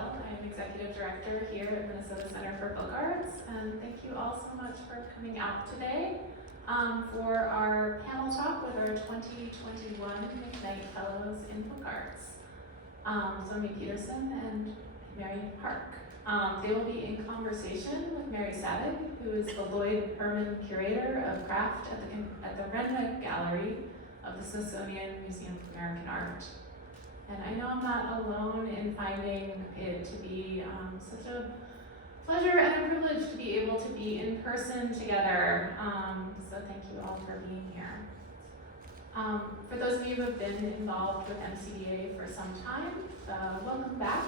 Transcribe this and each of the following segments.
Michelle. I am Executive Director here at Minnesota Center for Book Arts, and thank you all so much for coming out today for our panel talk with our 2021 McKnight Fellows in Book Arts, Sonja Peterson and Mary Hark. They will be in conversation with Mary Savig, who is the Lloyd Herman Curator of Craft at the Renwick Gallery of the Smithsonian Museum of American Art. And I know I'm not alone in finding it to be such a pleasure and a privilege to be able to be in person together. So thank you all for being here. For those of you who have been involved with MCBA for some time, welcome back.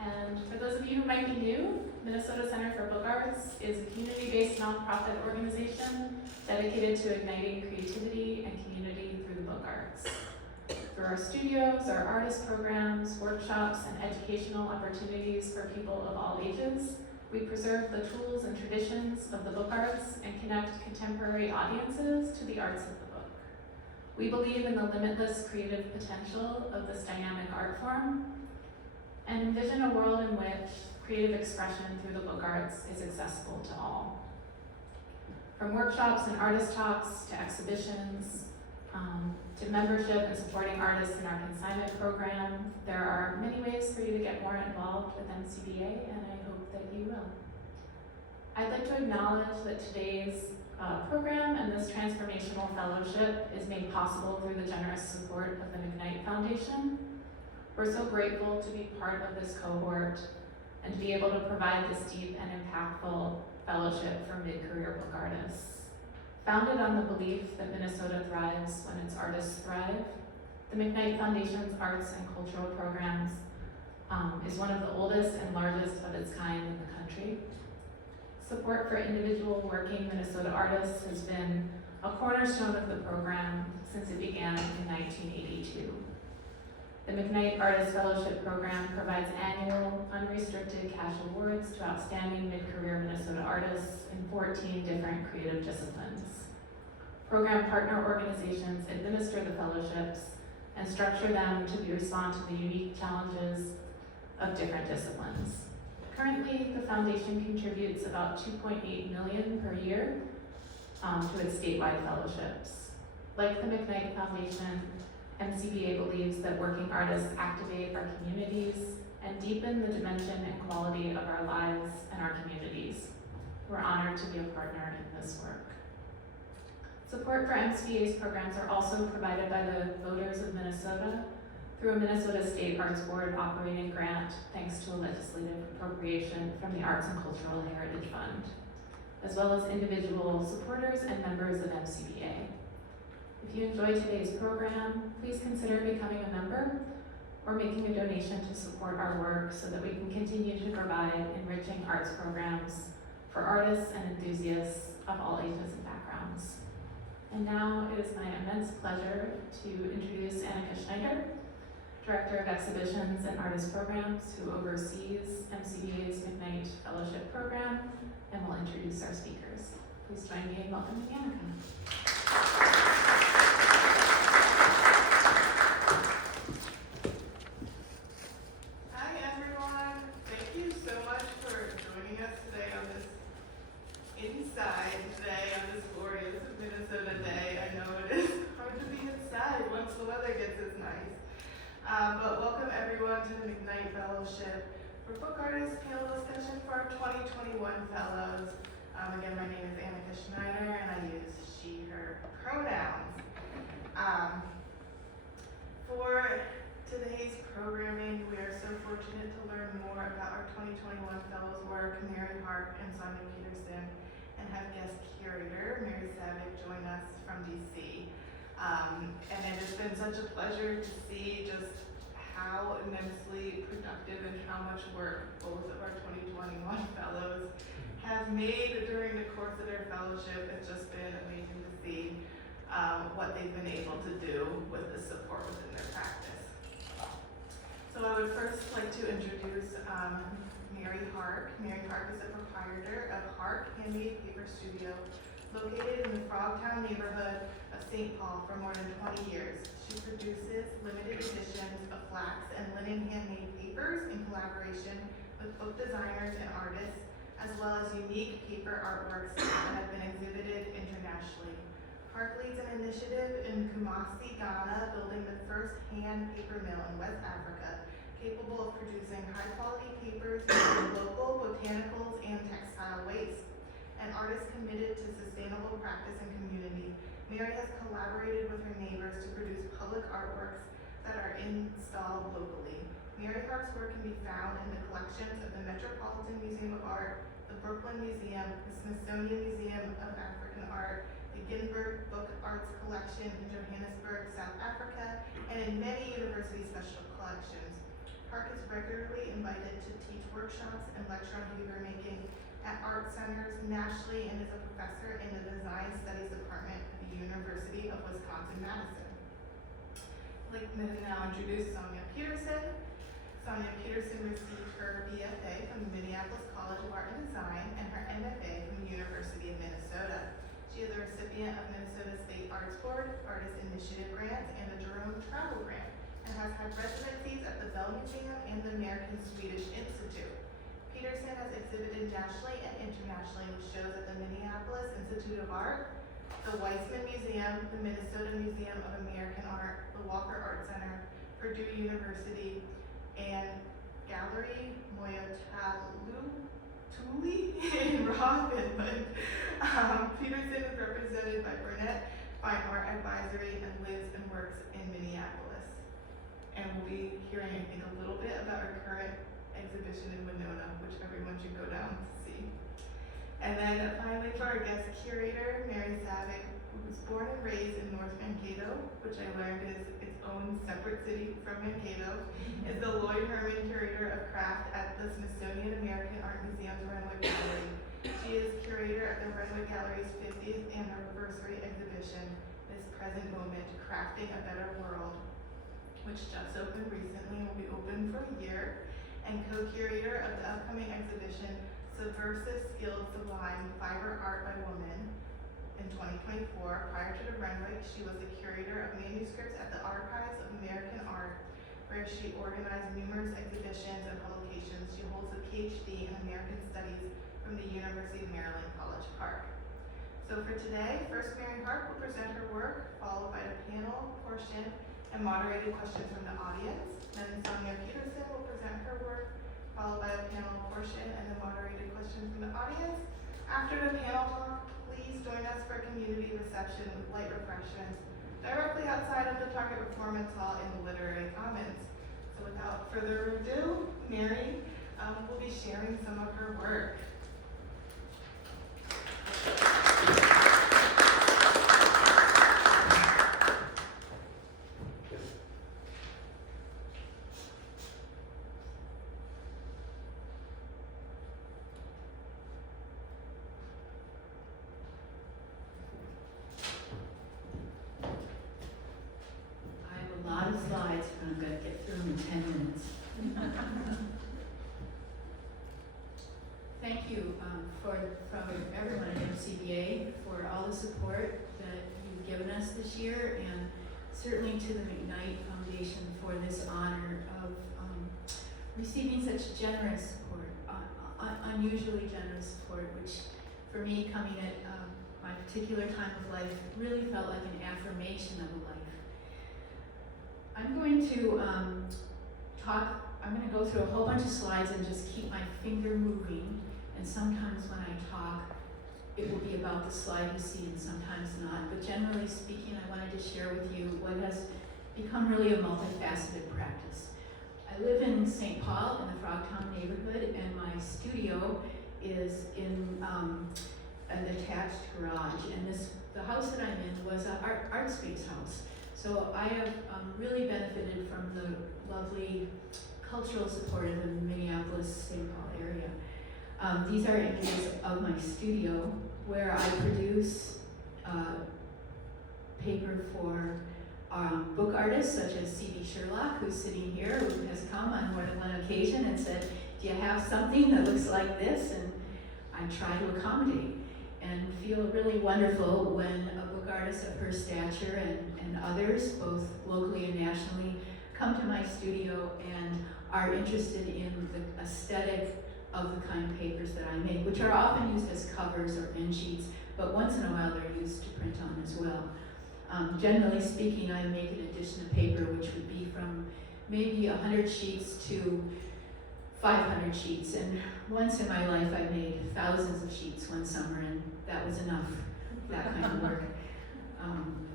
And for those of you who might be new, Minnesota Center for Book Arts is a community-based nonprofit organization dedicated to igniting creativity and community through the book arts. Through our studios, our artist programs, workshops, and educational opportunities for people of all ages, we preserve the tools and traditions of the book arts and connect contemporary audiences to the arts of the book. We believe in the limitless creative potential of this dynamic art form and envision a world in which creative expression through the book arts is accessible to all. From workshops and artist talks to exhibitions, to membership and supporting artists in our consignment program, there are many ways for you to get more involved with MCBA, and I hope that you will. I'd like to acknowledge that today's program and this transformational fellowship is made possible through the generous support of the McKnight Foundation. We're so grateful to be part of this cohort and to be able to provide this deep and impactful fellowship for mid-career book artists. Founded on the belief that Minnesota thrives when its artists thrive, the McKnight Foundation's arts and cultural programs is one of the oldest and largest of its kind in the country. Support for individual working Minnesota artists has been a cornerstone of the program since it began in 1982. The McKnight Artist Fellowship Program provides annual, unrestricted cash awards to outstanding mid-career Minnesota artists in 14 different creative disciplines. Program partner organizations administer the fellowships and structure them to respond to the unique challenges of different disciplines. Currently, the foundation contributes about $2.8 million per year to its statewide fellowships. Like the McKnight Foundation, MCBA believes that working artists activate our communities and deepen the dimension and quality of our lives and our communities. We're honored to be a partner in this work. Support for MCBA's programs are also provided by the voters of Minnesota through a Minnesota State Arts Board operating grant, thanks to a legislative appropriation from the Arts and Cultural Heritage Fund, as well as individual supporters and members of MCBA. If you enjoy today's program, please consider becoming a member or making a donation to support our work so that we can continue to provide enriching arts programs for artists and enthusiasts of all ages and backgrounds. And now it is my immense pleasure to introduce Annika Schneider, Director of Exhibitions and Artist Programs, who oversees MCBA's McKnight Fellowship Program, and will introduce our speakers. Please join me in welcoming Annika. Inside today on this glorious Minnesota day. I know it is hard to be inside once the weather gets as nice. But welcome everyone to the McKnight Fellowship for Book Artists panel discussion for our 2021 Fellows. Again, my name is Annika Schneider and I use she, her pronouns. For today's programming, we are so fortunate to learn more about our 2021 Fellows work, Mary Hark and Sonja Peterson, and have guest curator Mary Savig join us from DC. And it has been such a pleasure to see just how immensely productive and how much work both of our 2021 fellows have made during the course of their fellowship. It's just been amazing to see what they've been able to do with the support within their practice. So I would first like to introduce Mary Hark. Mary Hark is a proprietor of Hark Handmade Paper Studio, located in the Frogtown neighborhood of St. Paul for more than 20 years. She produces limited editions of flax and linen handmade papers and collaboration with book designers and artists, as well as unique paper artworks that have been exhibited internationally. Hark leads an initiative in Kumasi, Ghana, building the first hand paper mill in West Africa, capable of producing high-quality papers using local botanicals and textile waste. An artist committed to sustainable practice and community, Mary has collaborated with her neighbors to produce public artworks that are installed locally. Mary Hark's work can be found in the collections of the Metropolitan Museum of Art, the Brooklyn Museum, the Smithsonian Museum of African Art, the McKnight Book Artist Collection in Johannesburg, South Africa, and in many university special collections. Hark is regularly invited to teach workshops and lecture on paper making at art centers nationally and is a professor in the Design Studies Department at the University of Wisconsin-Madison. I'd like to now introduce Sonja Peterson. Sonja Peterson received her BFA from the Minneapolis College of Art and Design and her MFA from the University of Minnesota. She is a recipient of Minnesota State Arts Board, Artist Initiative Grants, and a Jerome Travel Grant, and has had residencies at the Bell Museum and the American Swedish Institute. Peterson has exhibited nationally and internationally with shows at the Minneapolis Institute of Art, the Weissman Museum, the Minnesota Museum of American Art, the Walker Art Center, Purdue University, and Gallery Moyotuli in Raw, Finland. Peterson is represented by Burnett Fine Art Advisory and lives and works in Minneapolis. And we'll be hearing, I think, a little bit about our current exhibition in Winona, which everyone should go down to see. And then finally, for our guest curator, Mary Savig, who was born and raised in North Mankato, which I learned is its own separate city from Mankato, is the Lloyd Herman Curator of Craft at the Smithsonian American Art Museum's Renwick Gallery. She is curator of the Renwick Gallery's 50th anniversary exhibition, This Present Moment, Crafting a Better World, which just opened recently and will be open for a year, and co-curator of the upcoming exhibition, Subversive Skilled Sublime Fiber Art by Women in 2024. Prior to the Renwick, she was the curator of manuscripts at the Archives of American Art, where she organized numerous exhibitions and publications. She holds a PhD in American Studies from the University of Maryland, College Park. So for today, first Mary Hark will present her work, followed by the panel portion and moderated questions from the audience. Then Sonja Peterson will present her work, followed by a panel portion and the moderated questions from the audience. After the panel talk, please join us for a community reception with light refreshments directly outside of the Target Performance Hall in the Literary Commons. So without further ado, Mary will be sharing some of her work. Slides, but I'm going to get through them in 10 minutes. Thank you from everyone at MCBA for all the support that you've given us this year, and certainly to the McKnight Foundation for this honor of receiving such generous support, unusually generous support, which for me, coming at my particular time of life, really felt like an affirmation of a life. I'm going to I'm going to go through a whole bunch of slides and just keep my finger moving, and sometimes when I talk, it will be about the slide you see and sometimes not, but generally speaking, I wanted to share with you what has become really a multifaceted practice. I live in St. Paul in the Frogtown neighborhood, and my studio is in an attached garage, and the house that I'm in was an art space house. So I have really benefited from the lovely cultural support of the Minneapolis-St. Paul area. These are images of my studio where I produce paper for book artists such as C.B. Sherlock, who's sitting here, who has come on more than one occasion and said, do you have something that looks like this? And I try to accommodate and feel really wonderful when a book artist of her stature and others, both locally and nationally, come to my studio and are interested in the aesthetic of the kind of papers that I make, which are often used as covers or end sheets, but once in a while they're used to print on as well. Generally speaking, I make an edition of paper which would be from maybe 100 sheets to 500 sheets, and once in my life I made thousands of sheets one summer, and that was enough, that kind of work.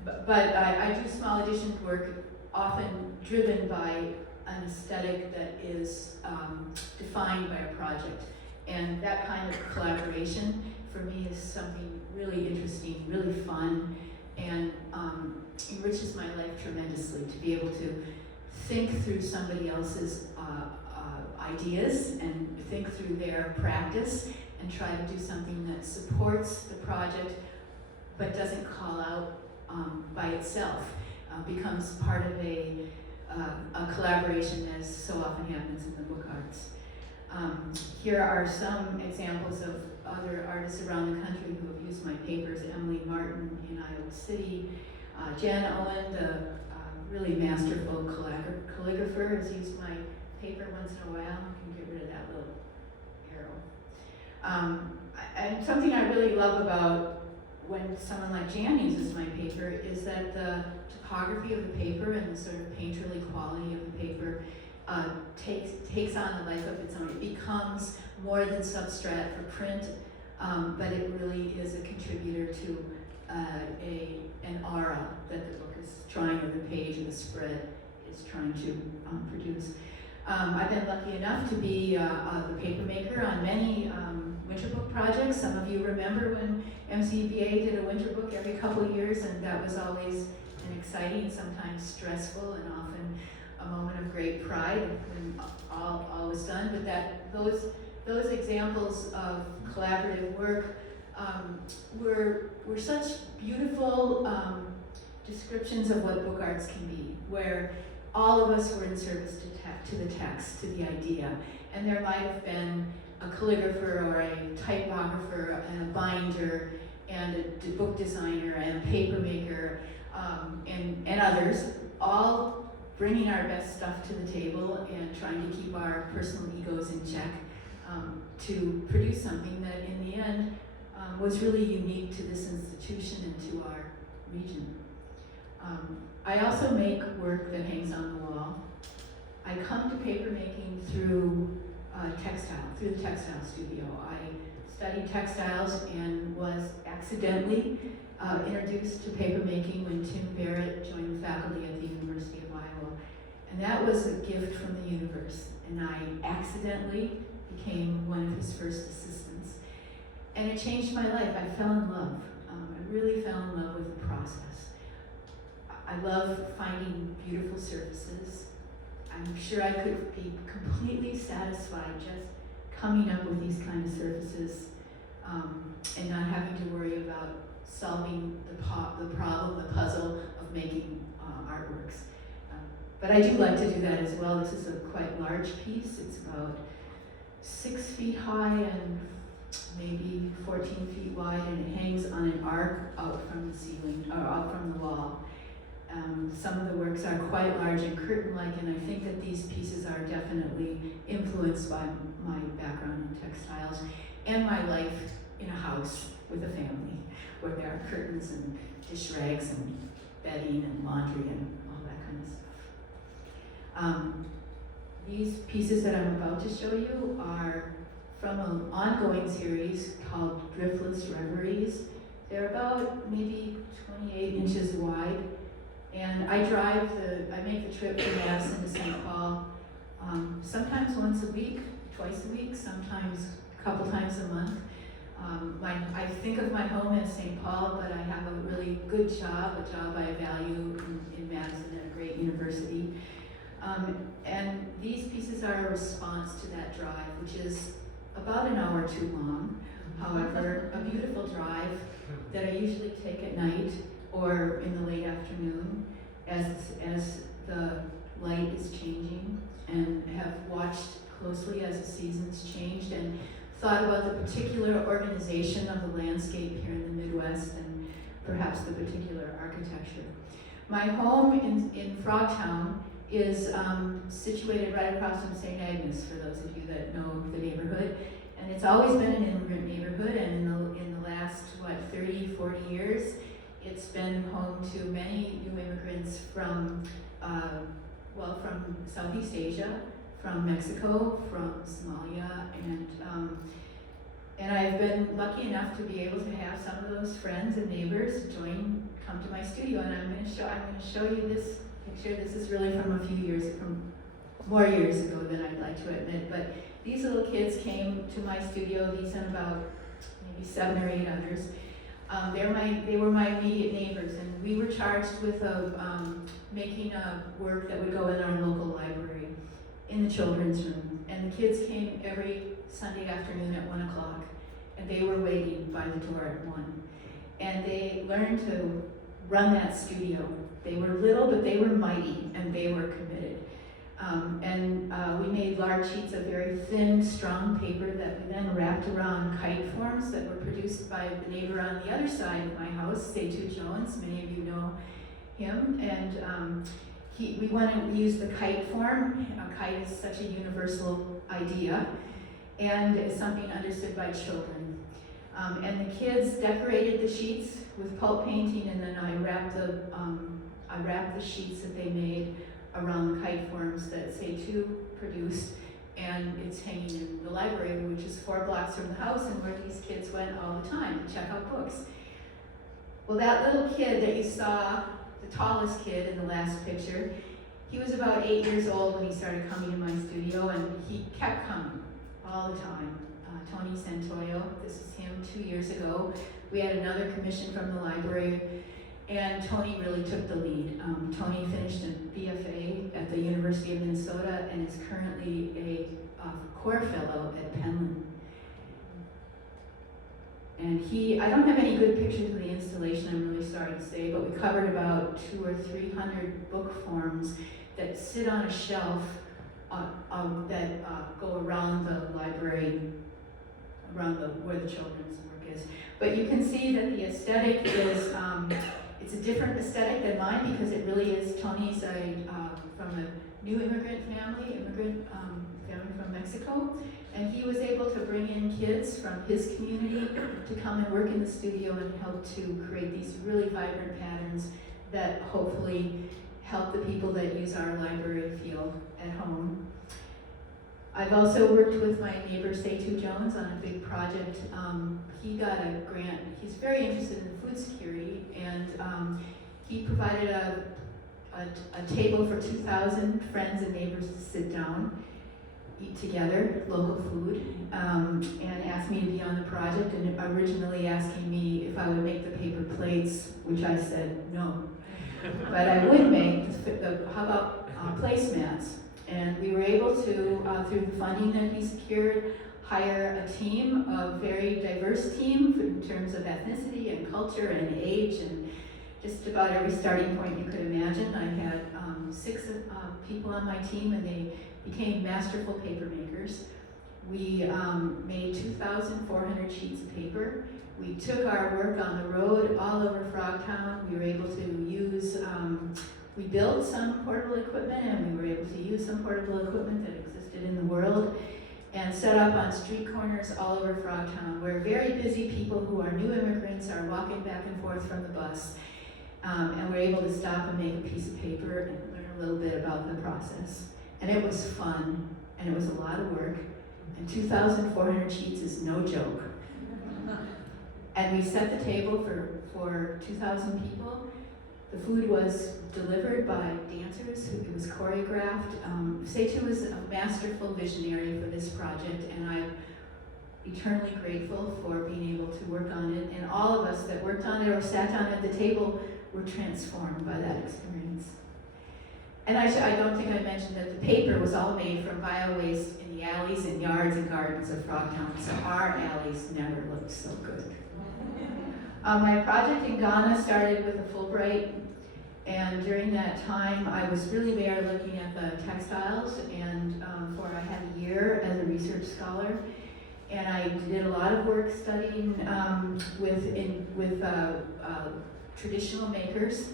But I do small edition work, often driven by an aesthetic that is defined by a project, and that kind of collaboration for me is something really interesting, really fun, and enriches my life tremendously to be able to think through somebody else's ideas and think through their practice and try to do something that supports the project but doesn't call out by itself, becomes part of a collaboration, as so often happens in the book arts. Here are some examples of other artists around the country who have used my papers. Emily Martin in Iowa City, Jan Owen, the really masterful calligrapher, has used my paper once in a while. I can get rid of that little arrow. And something I really love about when someone like Jan uses my paper is that the topography of the paper and the sort of painterly quality of the paper takes on a life of its own. It becomes more than substrat for print, but it really is a contributor to an aura that the book is trying, or the page or the spread is trying to produce. I've been lucky enough to be the papermaker on many winter book projects. Some of you remember when MCBA did a winter book every couple of years, and that was always an exciting, sometimes stressful, and often a moment of great pride when all was done. But those examples of collaborative work were such beautiful descriptions of what book arts can be, where all of us were in service to the text, to the idea. And there might have been a calligrapher or a typographer and a binder and a book designer and a papermaker and others, all bringing our best stuff to the table and trying to keep our personal egos in check to produce something that in the end was really unique to this institution and to our region. I also make work that hangs on the wall. I come to papermaking through the textile studio. I studied textiles and was accidentally introduced to papermaking when Tim Barrett joined the faculty at the University of Iowa. And that was a gift from the universe. And I accidentally became one of his first assistants. And it changed my life. I fell in love. I really fell in love with the process. I love finding beautiful surfaces. I'm sure I could be completely satisfied just coming up with these kind of surfaces and not having to worry about solving the problem, the puzzle of making artworks. But I do like to do that as well. This is a quite large piece. It's about 6 feet high and maybe 14 feet wide, and it hangs on an arc out from the ceiling, or out from the wall. Some of the works are quite large and curtain-like, and I think that these pieces are definitely influenced by my background in textiles and my life in a house with a family, where there are curtains and dish rags and bedding and laundry and all that kind of stuff. These pieces that I'm about to show you are from an ongoing series called Driftless Reveries. They're about maybe 28 inches wide. And I make the trip from Madison to St. Paul sometimes once a week, twice a week, sometimes a couple times a month. I think of my home as St. Paul, but I have a really good job, a job I value in Madison at a great university. And these pieces are a response to that drive, which is about an hour too long. However, a beautiful drive that I usually take at night or in the late afternoon as the light is changing, and have watched closely as the seasons changed and thought about the particular organization of the landscape here in the Midwest and perhaps the particular architecture. My home in Frogtown is situated right across from St. Agnes, for those of you that know the neighborhood. And it's always been an immigrant neighborhood, and in the last, 30, 40 years, it's been home to many new immigrants from, from Southeast Asia, from Mexico, from Somalia, and I've been lucky enough to be able to have some of those friends and neighbors come to my studio, and I'm going to show you this picture. This is really from more years ago than I'd like to admit, but these little kids came to my studio, these and about maybe 7 or 8 others. They were my immediate neighbors, and we were charged with making a work that would go in our local library in the children's room. And the kids came every Sunday afternoon at 1 o'clock, and they were waiting by the door at 1. And they learned to run that studio. They were little, but they were mighty, and they were committed. We made large sheets of very thin, strong paper that we then wrapped around kite forms that were produced by the neighbor on the other side of my house, Setu Jones. Many of you know him. And we used the kite form. A kite is such a universal idea, and it's something understood by children. And the kids decorated the sheets with pulp painting, and then I wrapped the sheets that they made around the kite forms that Setu produced, and it's hanging in the library, which is 4 blocks from the house and where these kids went all the time to check out books. Well, that little kid that you saw, the tallest kid in the last picture, he was about 8 years old when he started coming to my studio, and he kept coming all the time. Tony Santoyo, this is him 2 years ago. We had another commission from the library, and Tony really took the lead. Tony finished a BFA at the University of Minnesota and is currently a core fellow at Penland. And I don't have any good pictures of the installation, I'm really sorry to say, but we covered about 200 or 300 book forms that sit on a shelf that go around the library, where the children's work is. But you can see that the aesthetic is, it's a different aesthetic than mine, because it really is, Tony's from a new immigrant family from Mexico, and he was able to bring in kids from his community to come and work in the studio and help to create these really vibrant patterns that hopefully help the people that use our library feel at home. I've also worked with my neighbor Setu Jones on a big project. He got a grant. He's very interested in food security, and he provided a table for 2,000 friends and neighbors to sit down, eat together, local food, and asked me to be on the project, and originally asking me if I would make the paper plates, which I said no. But I would make how about placemats? And we were able to, through the funding that he secured, hire a team, a very diverse team in terms of ethnicity and culture and age and just about every starting point you could imagine. I had 6 people on my team, and they became masterful paper makers. We made 2,400 sheets of paper. We took our work on the road all over Frogtown. We were able to use, we built some portable equipment, and we were able to use some portable equipment that existed in the world, and set up on street corners all over Frogtown, where very busy people who are new immigrants are walking back and forth from the bus, and we're able to stop and make a piece of paper and learn a little bit about the process. And it was fun, and it was a lot of work, and 2,400 sheets is no joke. And we set the table for 2,000 people. The food was delivered by dancers. It was choreographed. Setu was a masterful visionary for this project, and I'm eternally grateful for being able to work on it. And all of us that worked on it or sat down at the table were transformed by that experience. And I don't think I mentioned that the paper was all made from bio-waste in the alleys and yards and gardens of Frogtown, so our alleys never looked so good. My project in Ghana started with a Fulbright, and during that time I was really there looking at the textiles, and I had a year as a research scholar, and I did a lot of work studying with traditional makers,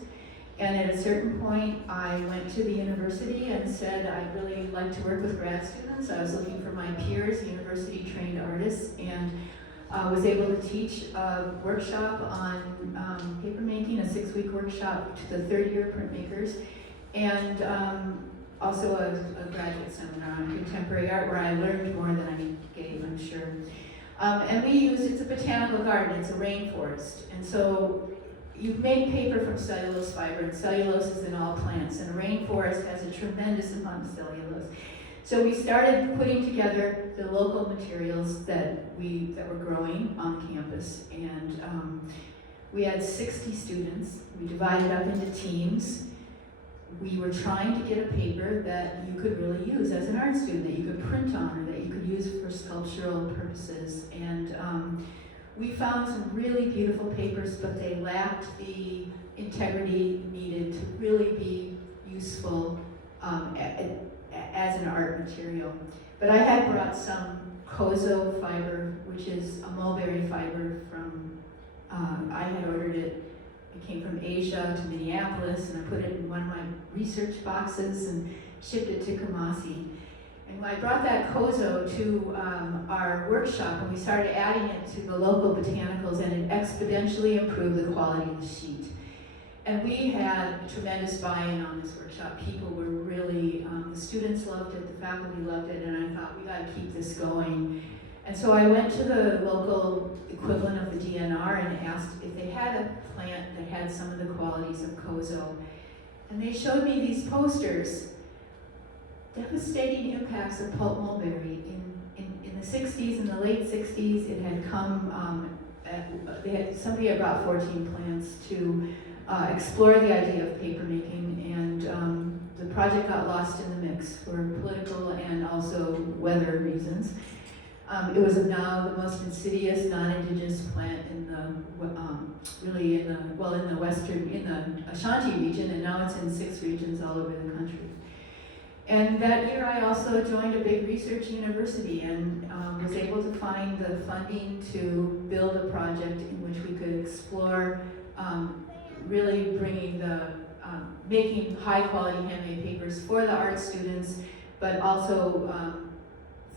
And at a certain point, I went to the university and said I'd really like to work with grad students. I was looking for my peers, university-trained artists, and was able to teach a workshop on papermaking, a 6-week workshop to the third-year printmakers, and also a graduate seminar on contemporary art where I learned more than I gave, I'm sure. And we used, it's a botanical garden, it's a rainforest, and so you make paper from cellulose fiber, and cellulose is in all plants, and a rainforest has a tremendous amount of cellulose. So we started putting together the local materials that were growing on campus, and we had 60 students. We divided up into teams. We were trying to get a paper that you could really use as an art student, that you could print on, or that you could use for sculptural purposes. And we found some really beautiful papers, but they lacked the integrity needed to really be useful as an art material. But I had brought some kozo fiber, which is a mulberry fiber from, I had ordered it. It came from Asia to Minneapolis, and I put it in one of my research boxes and shipped it to Kumasi. And when I brought that kozo to our workshop, and we started adding it to the local botanicals, and it exponentially improved the quality of the sheet. And we had tremendous buy-in on this workshop. People were really, the students loved it, the faculty loved it, and I thought, we gotta keep this going. And so I went to the local equivalent of the DNR and asked if they had a plant that had some of the qualities of kozo. And they showed me these posters, devastating impacts of pulp mulberry. In the 60s, in the late 60s, it had come, somebody had brought 14 plants to explore the idea of papermaking, and the project got lost in the mix for political and also weather reasons. It was now the most insidious non-indigenous plant in the western, in the Ashanti region, and now it's in 6 regions all over the country. And that year I also joined a big research university and was able to find the funding to build a project in which we could explore really bringing making high quality handmade papers for the art students, but also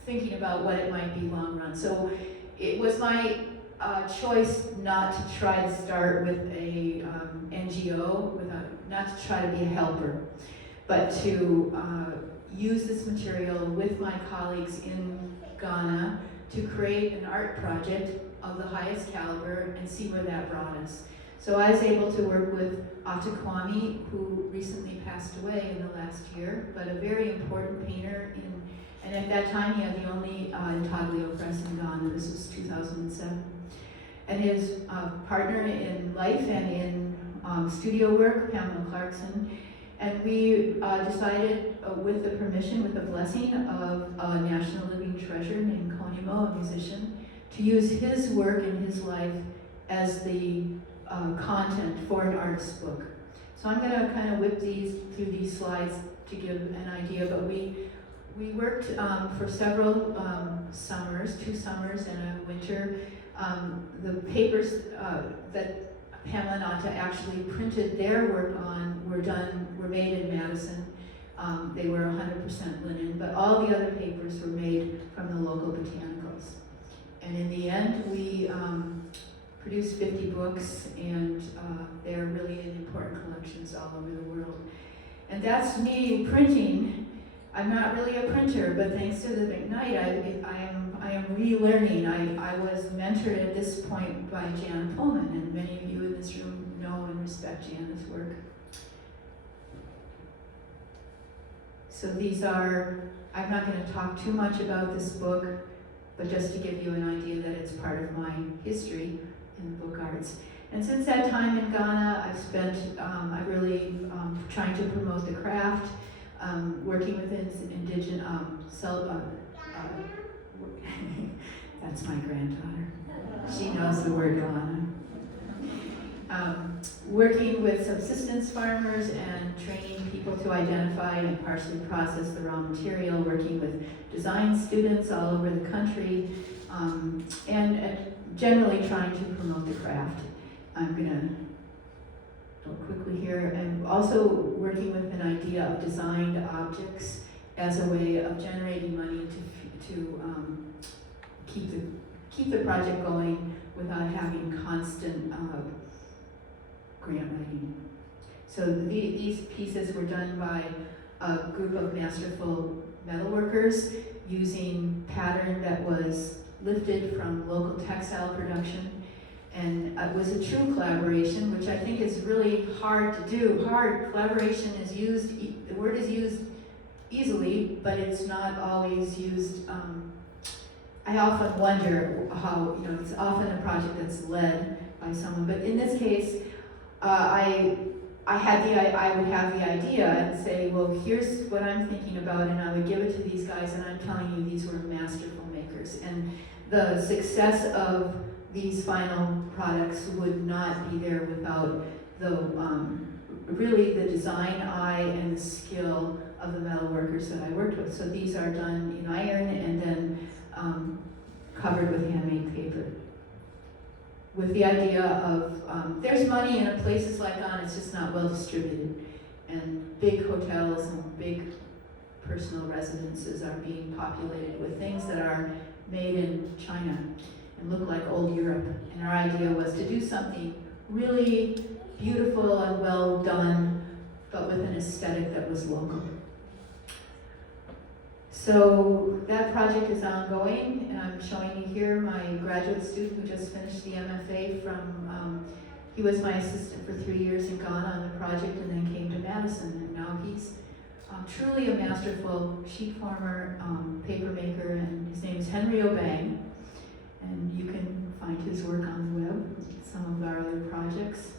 thinking about what it might be long run. So it was my choice not to try to start with a NGO, not to try to be a helper, but to use this material with my colleagues in Ghana to create an art project of the highest caliber and see where that brought us. So I was able to work with Atakwame, who recently passed away in the last year, but a very important painter and at that time he had the only intaglio press in Ghana. This was 2007. And his partner in life and in studio work, Pamela Clarkson. And we decided, with the permission, with the blessing of a national living treasure named Konimo, a musician, to use his work and his life as the content for an artist's book. So I'm going to kind of whip through these slides to give an idea, but we worked for several summers, 2 summers and a winter. The papers that Pamela and Ata actually printed their work on were made in Madison. They were 100% linen, but all the other papers were made from the local botanicals. And in the end, we produced 50 books, and they're really in important collections all over the world. And that's me printing. I'm not really a printer, but thanks to the McKnight, I am relearning. I was mentored at this point by Jan Pullman, and many of you in this room know and respect Jan's work. So these are, I'm not going to talk too much about this book, but just to give you an idea that it's part of my history in the book arts. And since that time in Ghana, I've spent, I've really trying to promote the craft, working with indigenous, that's my granddaughter. She knows the word Ghana. Working with subsistence farmers and training people to identify and partially process the raw material, working with design students all over the country, and generally trying to promote the craft. I'm gonna quickly here, and also working with an idea of designed objects as a way of generating money to keep the project going without having constant grant writing. So these pieces were done by a group of masterful metalworkers using pattern that was lifted from local textile production, and it was a true collaboration, which I think is really hard to do. Collaboration is used, the word is used easily, but it's not always used. I often wonder how, it's often a project that's led by someone, but in this case, I would have the idea and say, well, here's what I'm thinking about, and I would give it to these guys, and I'm telling you these were masterful makers. And the success of these final products would not be there without really the design eye and the skill of the metal workers that I worked with. So these are done in iron and then covered with handmade paper, with the idea of there's money in places like Ghana, it's just not well distributed, and big hotels and big personal residences are being populated with things that are made in China and look like old Europe. And our idea was to do something really beautiful and well done, but with an aesthetic that was local. So that project is ongoing, and I'm showing you here my graduate student who just finished the MFA from, he was my assistant for 3 years in Ghana on the project and then came to Madison, and now he's truly a masterful sheet former, paper maker, and his name is Henry Obang, and you can find his work on the web, some of our other projects.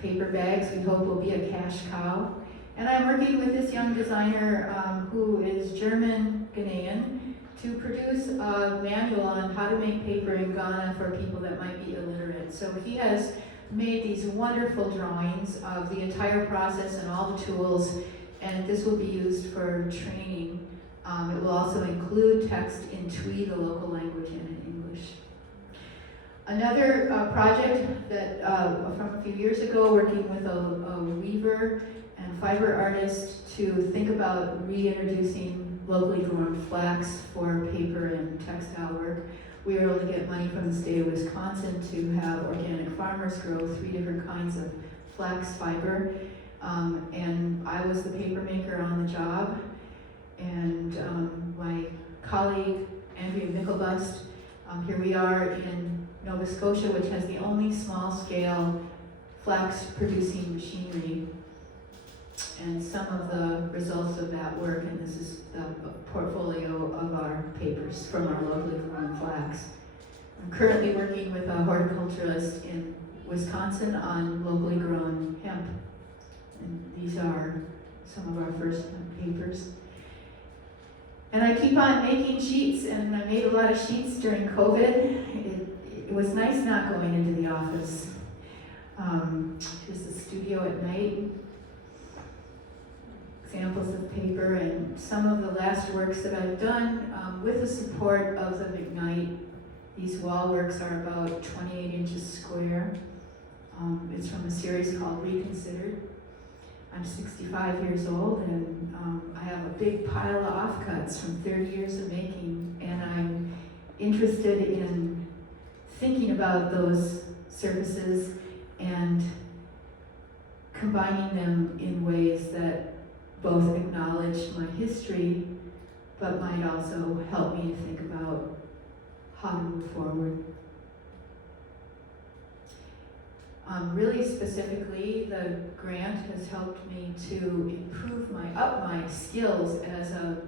Paper bags, we hope, will be a cash cow. And I'm working with this young designer who is German Ghanaian to produce a manual on how to make paper in Ghana for people that might be illiterate. So he has made these wonderful drawings of the entire process and all the tools, and this will be used for training. It will also include text in Twi, the local language, and in English. Another project that from a few years ago, working with a weaver and fiber artist to think about reintroducing locally grown flax for paper and textile work. We were able to get money from the state of Wisconsin to have organic farmers grow 3 different kinds of flax fiber. And I was the paper maker on the job. And my colleague, Andrea Mickelbust, here we are in Nova Scotia, which has the only small-scale flax producing machinery. And some of the results of that work, and this is the portfolio of our papers from our locally grown flax. I'm currently working with a horticulturalist in Wisconsin on locally grown hemp. And these are some of our first papers. And I keep on making sheets, and I made a lot of sheets during COVID. It was nice not going into the office. Here's the studio at night. Examples of paper, and some of the last works that I've done with the support of the McKnight. These wall works are about 28 inches square. It's from a series called Reconsidered. I'm 65 years old, and I have a big pile of offcuts from 30 years of making, and I'm interested in thinking about those surfaces and combining them in ways that both acknowledge my history, but might also help me to think about how to move forward. Really specifically, the grant has helped me to improve my skills as a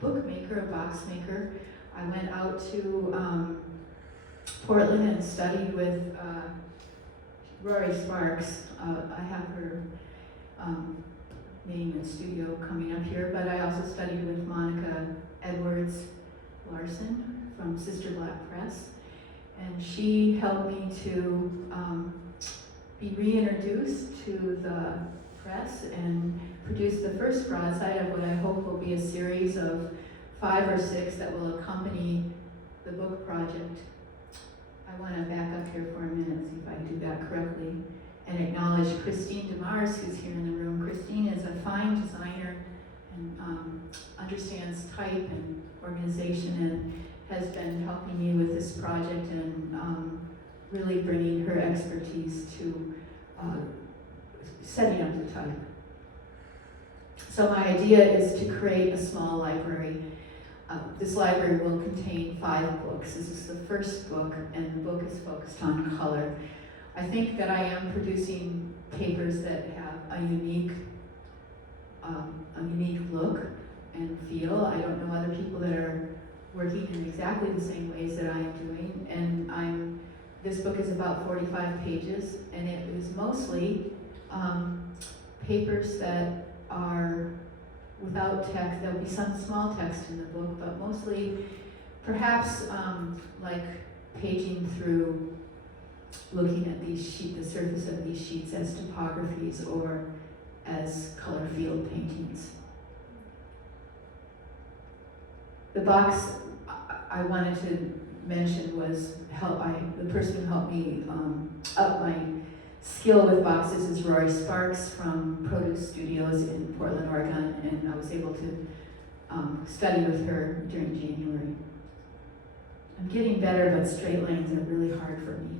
bookmaker, a box maker. I went out to Portland and studied with Rory Sparks. I have her name and studio coming up here, but I also studied with Monica Edwards Larson from Sister Black Press, and she helped me to be reintroduced to the press and produce the first broadside of what I hope will be a series of 5 or 6 that will accompany the book project. I want to back up here for a minute, see if I do that correctly, and acknowledge Christine DeMars, who's here in the room. Christine is a fine designer and understands type and organization, and has been helping me with this project and really bringing her expertise to setting up the type. So my idea is to create a small library. This library will contain 5 books. This is the first book, and the book is focused on color. I think that I am producing papers that have a unique look and feel. I don't know other people that are working in exactly the same ways that I am doing, and this book is about 45 pages, and it is mostly papers that are without text. There'll be some small text in the book, but mostly perhaps like paging through, looking at the surface of these sheets as topographies or as color field paintings. The box I wanted to mention was the person who helped me up my skill with boxes is Rory Sparks from Produce Studios in Portland, Oregon, and I was able to study with her during January. I'm getting better, but straight lines are really hard for me.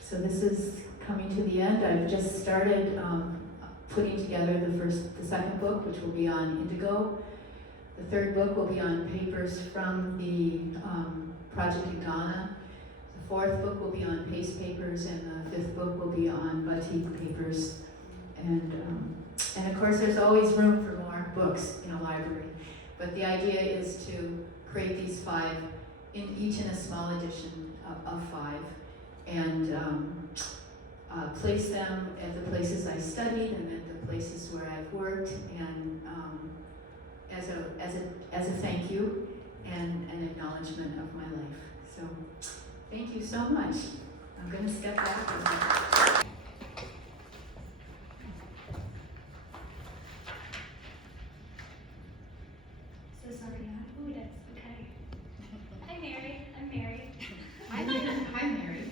So this is coming to the end. I've just started putting together the second book, which will be on indigo. The third book will be on papers from the project in Ghana. The fourth book will be on paste papers, and the fifth book will be on batik papers. And of course, there's always room for more books in a library. But the idea is to create these 5, each in a small edition of 5, and place them at the places I studied and at the places where I've worked, and as a thank you and an acknowledgement of my life. So thank you so much. I'm going to step back. So sorry, who it is? Okay. Hi Mary, I'm Mary. Hi, Mary.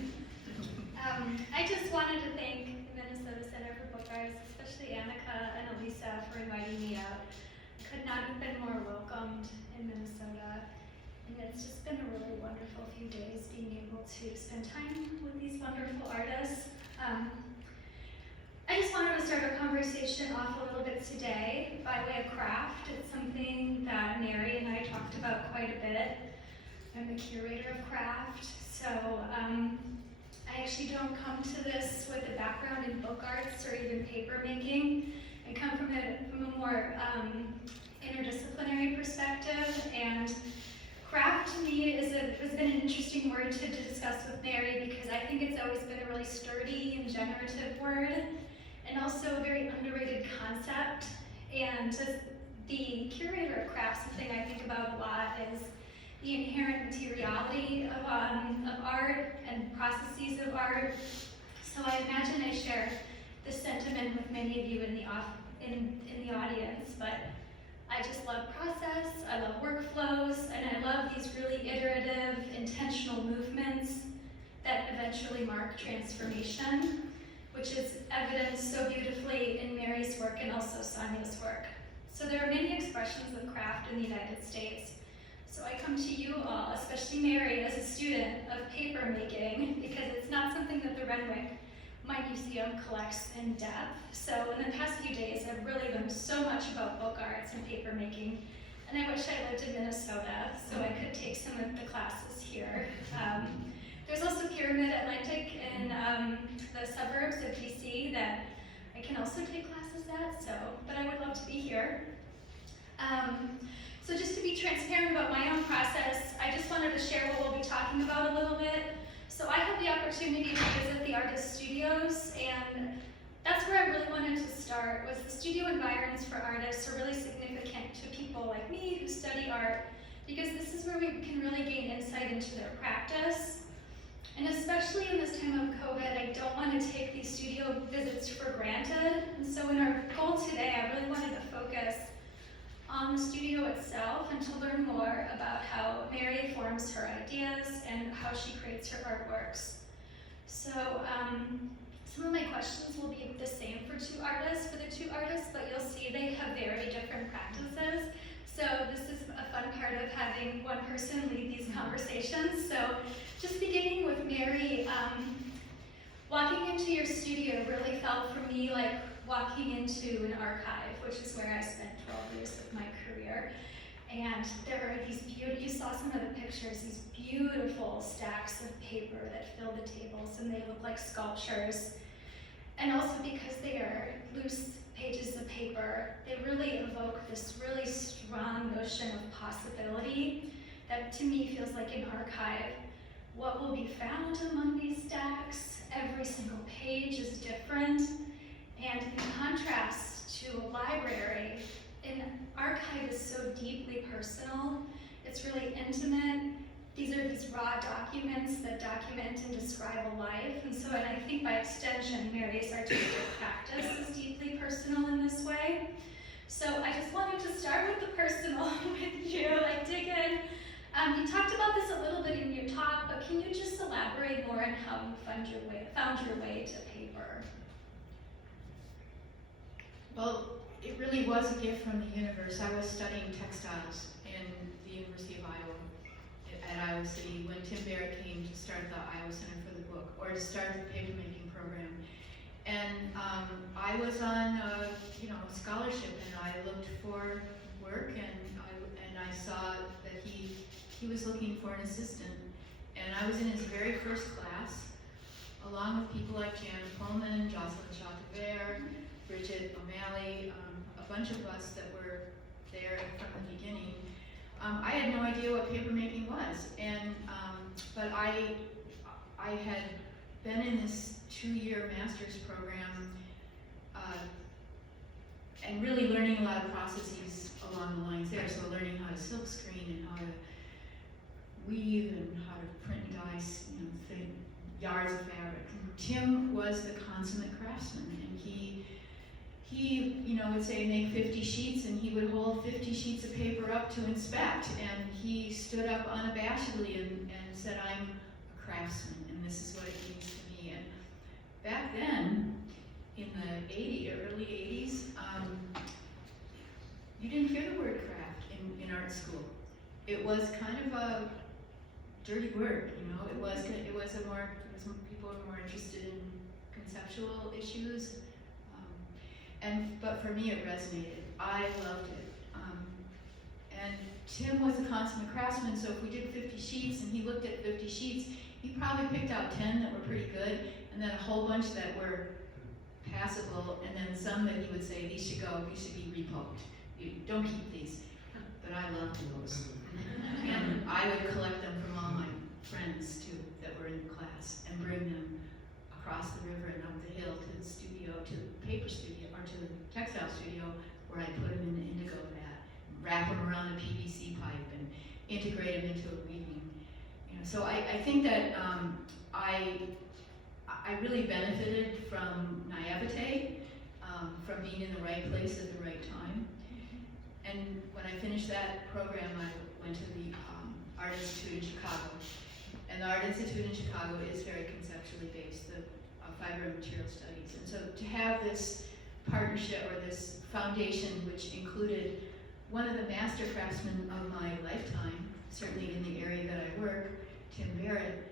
I just wanted to thank the Minnesota Center for Book Arts, especially Annika and Elisa, for inviting me out. I could not have been more welcomed in Minnesota, and it's just been a really wonderful few days being able to spend time with these wonderful artists. I just wanted to start a conversation off a little bit today by way of craft. It's something that Mary and I talked about quite a bit. I'm the curator of craft, so I actually don't come to this with a background in book arts or even paper making. I come from a more interdisciplinary perspective, and craft to me has been an interesting word to discuss with Mary, because I think it's always been a really sturdy and generative word, and also a very underrated concept. And as the curator of craft, something I think about a lot is the inherent materiality of art and processes of art. So I imagine I share this sentiment with many of you in the audience, but I just love process, I love workflows, and I love these really iterative, intentional movements that eventually mark transformation, which is evidenced so beautifully in Mary's work and also Sonja's work. So there are many expressions of craft in the United States. So I come to you all, especially Mary, as a student of paper making, because it's not something that the Renwick, my museum, collects in depth. So in the past few days, I've really learned so much about book arts and paper making, and I wish I lived in Minnesota so I could take some of the classes here. There's also Pyramid Atlantic in the suburbs of DC that I can also take classes at, but I would love to be here. So just to be transparent about my own process, I just wanted to share what we'll be talking about a little bit. So I had the opportunity to visit the artist studios, and that's where I really wanted to start. Was the studio environments for artists are really significant to people like me who study art, because this is where we can really gain insight into their practice. And especially in this time of COVID, I don't want to take these studio visits for granted. And so in our goal today, I really wanted to focus on the studio itself and to learn more about how Mary forms her ideas and how she creates her artworks. So some of my questions will be the same for the two artists, but you'll see they have very different practices. So this is a fun part of having one person lead these conversations. So just beginning with Mary, walking into your studio really felt for me like walking into an archive, which is where I spent 12 years of my career. And there are these you saw some of the pictures, these beautiful stacks of paper that fill the tables, and they look like sculptures. And also because they are loose pages of paper, they really evoke this really strong notion of possibility that to me feels like an archive. What will be found among these stacks? Every single page is different. And in contrast to a library, an archive is so deeply personal. It's really intimate. These are these raw documents that document and describe a life. And so, and I think by extension, Mary's artistic practice is deeply personal in this way. So I just wanted to start with the personal with you, like dig in. You talked about this a little bit in your talk, but can you just elaborate more on how you found your way to paper? Well, it really was a gift from the universe. I was studying textiles in the University of Iowa, at Iowa City, when Tim Barrett came to start the Iowa Center for the Book, or to start the papermaking program. And I was on a scholarship, and I looked for work, and I saw that he was looking for an assistant. And I was in his very first class, along with people like Janet Pullman, Jocelyn Chatavert, Bridget O'Malley, a bunch of us that were there from the beginning. I had no idea what papermaking was, and but I had been in this 2-year master's program and really learning a lot of processes along the lines there. So learning how to silk screen and how to weave and how to print and dye, yards of fabric. And Tim was the consummate craftsman, and he would say make 50 sheets, and he would hold 50 sheets of paper up to inspect, and he stood up unabashedly and said, "I'm a craftsman, and this is what it means to me." And back then, in the early 80s, you didn't hear the word craft in art school. It was kind of a dirty word, It was people were more interested in conceptual issues. But for me, it resonated. I loved it. And Tim was a consummate craftsman, so if we did 50 sheets and he looked at 50 sheets, he probably picked out 10 that were pretty good, and then a whole bunch that were passable, and then some that he would say, these should go, these should be repoked. You don't keep these. But I loved those. And I would collect them from all my friends, too, that were in the class, and bring them across the river and up the hill to the studio, to the paper studio, or to the textile studio, where I put them in the indigo vat, wrap them around a PVC pipe, and integrate them into a weaving. So I think that I really benefited from naivete, from being in the right place at the right time. And when I finished that program, I went to the Art Institute in Chicago. And the Art Institute in Chicago is very conceptually based, the fiber and material studies. And so to have this partnership, or this foundation, which included one of the master craftsmen of my lifetime, certainly in the area that I work, Tim Barrett,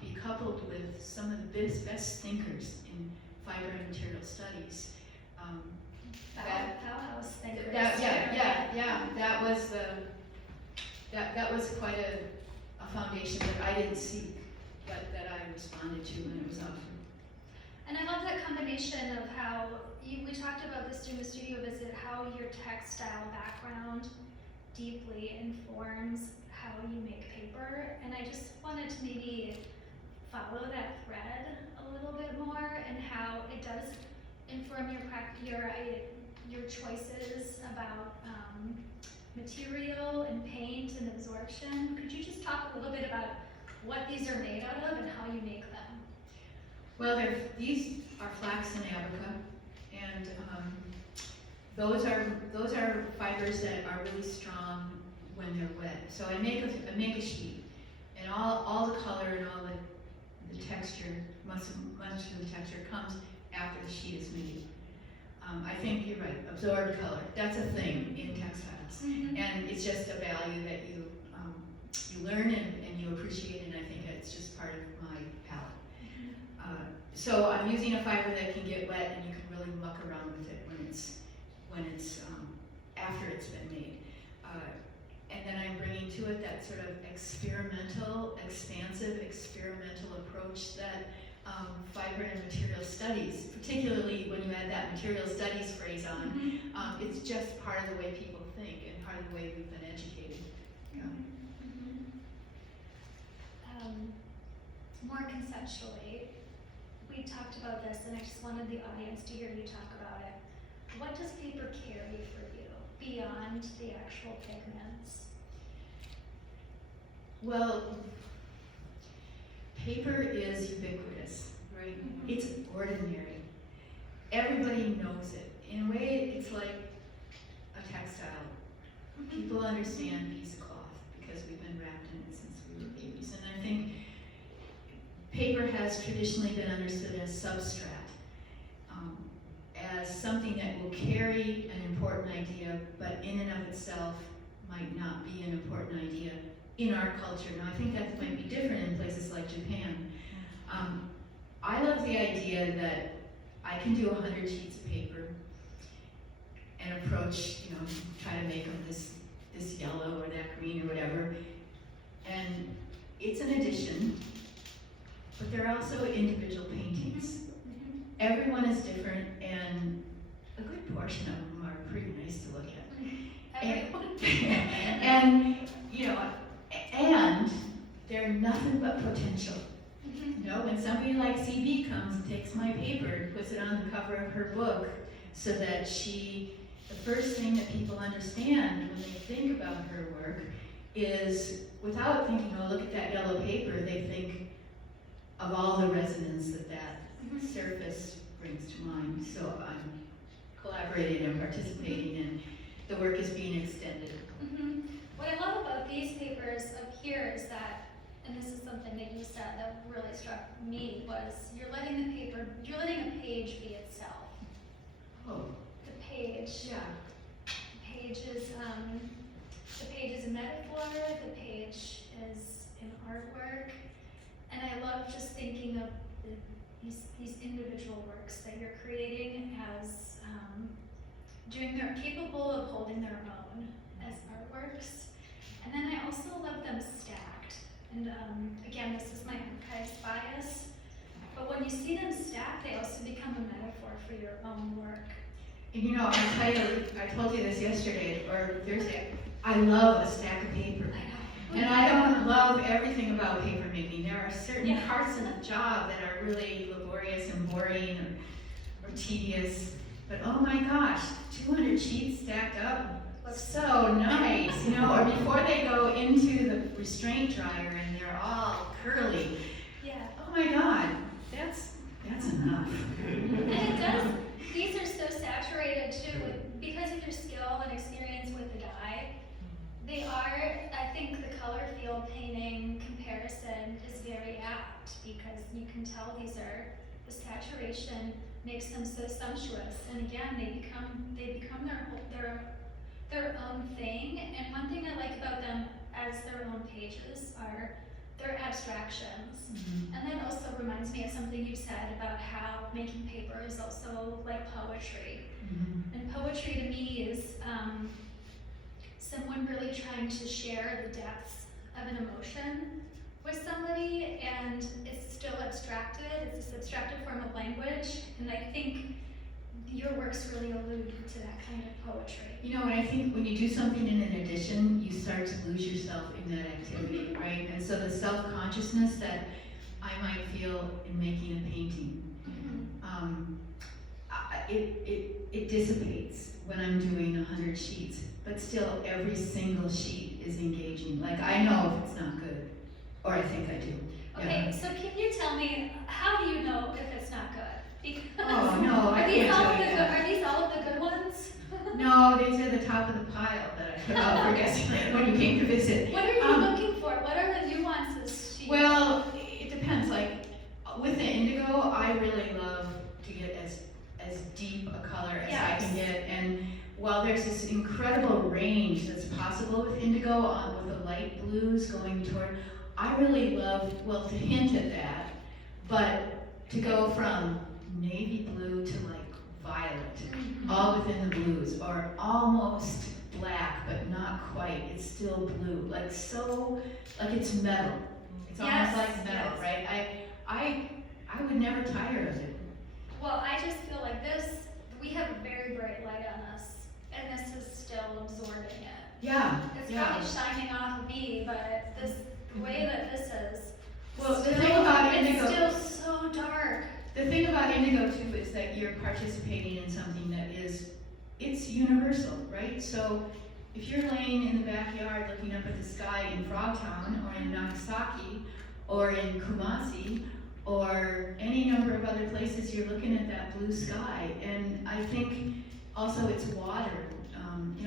be coupled with some of the best thinkers in fiber and material studies. Powerhouse thinkers. That was quite a foundation that I didn't seek, but that I responded to when it was offered. And I love that combination of how we talked about this during the studio visit, how your textile background deeply informs how you make paper. And I just wanted to maybe follow that thread a little bit more, and how it does inform your choices about material and paint and absorption. Could you just talk a little bit about what these are made out of and how you make them? Well, these are flax and abaca, and those are fibers that are really strong when they're wet. So I make a sheet, and all the color and all the texture, much of the texture comes after the sheet is made. I think you're right, absorbed color, that's a thing in textiles. And it's just a value that you learn and you appreciate, and I think it's just part of my palette. So I'm using a fiber that can get wet, and you can really muck around with it when it's after it's been made. And then I'm bringing to it that sort of expansive experimental approach that fiber and material studies, particularly when you add that material studies phrase on, it's just part of the way people think and part of the way we've been educated. Yeah. More conceptually, we talked about this, and I just wanted the audience to hear you talk about it. What does paper carry for you beyond the actual pigments? Well, paper is ubiquitous, right? It's ordinary. Everybody knows it. In a way, it's like a textile. People understand a piece of cloth because we've been wrapped in it since we were babies. And I think paper has traditionally been understood as substrate, as something that will carry an important idea, but in and of itself might not be an important idea in our culture. Now, I think that might be different in places like Japan. I love the idea that I can do 100 sheets of paper and approach, try to make them this yellow or that green or whatever. And it's an addition, but they're also individual paintings. Everyone is different, and a good portion of them are pretty nice to look at. And and they're nothing but potential. When somebody like CB comes and takes my paper and puts it on the cover of her book, so that the first thing that people understand when they think about her work is, without thinking, oh, look at that yellow paper, they think of all the resonance that surface brings to mind. So I'm collaborating and participating, and the work is being extended. What I love about these papers up here is that, and this is something that you said that really struck me, was you're letting a page be itself. Oh. The page. Yeah. The page is a metaphor, the page is an artwork, and I love just thinking of these individual works that you're creating as they're capable of holding their own as artworks. And then I also love them stacked. And again, this is my archives bias, but when you see them stacked, they also become a metaphor for your own work. And I'll tell you, I told you this yesterday or Thursday, I love a stack of paper. I know. And I don't love everything about paper making. There are certain parts of the job that are really laborious and boring or tedious. But oh my gosh, 200 sheets stacked up, so nice, or before they go into the restraint dryer and they're all curly. Yeah. Oh my God, that's enough. And it does, these are so saturated too, because of your skill and experience with the dye. They are, I think the color field painting comparison is very apt, because you can tell the saturation makes them so sumptuous, and again, they become their own thing. And one thing I like about them as their own pages are their abstractions. And that also reminds me of something you said about how making paper is also like poetry. And poetry to me is someone really trying to share the depths of an emotion with somebody, and it's still abstracted. It's this abstracted form of language, and I think your works really allude to that kind of poetry. And I think when you do something in an edition, you start to lose yourself in that activity, right? And so the self-consciousness that I might feel in making a painting, it dissipates when I'm doing 100 sheets, but still every single sheet is engaging. Like, I know if it's not good, or I think I do. Okay, so can you tell me, how do you know if it's not good? Because Oh no, I are these can't all tell of you the that. are these all of the good ones? No, these are the top of the pile that I put out for guests when you came to visit. What are you looking for? What are the nuances to you? Well, it depends. Like with the indigo, I really love to get as deep a color as I can get. And while there's this incredible range that's possible with indigo, with the light blues going toward, I really love, well, to hint at that, but to go from navy blue to like violet, all within the blues, or almost black, but not quite. It's still blue, like it's metal. It's almost like metal, right? I would never tire of it. Well, I just feel like we have a very bright light on us, and this is still absorbing it. Yeah. It's probably shining off of me, but the way that this is, well, the thing about indigo, it's still so dark. The thing about indigo too is that you're participating in something that it's universal, right? So if you're laying in the backyard looking up at the sky in Frogtown or in Nagasaki or in Kumasi or any number of other places, you're looking at that blue sky. And I think also it's water.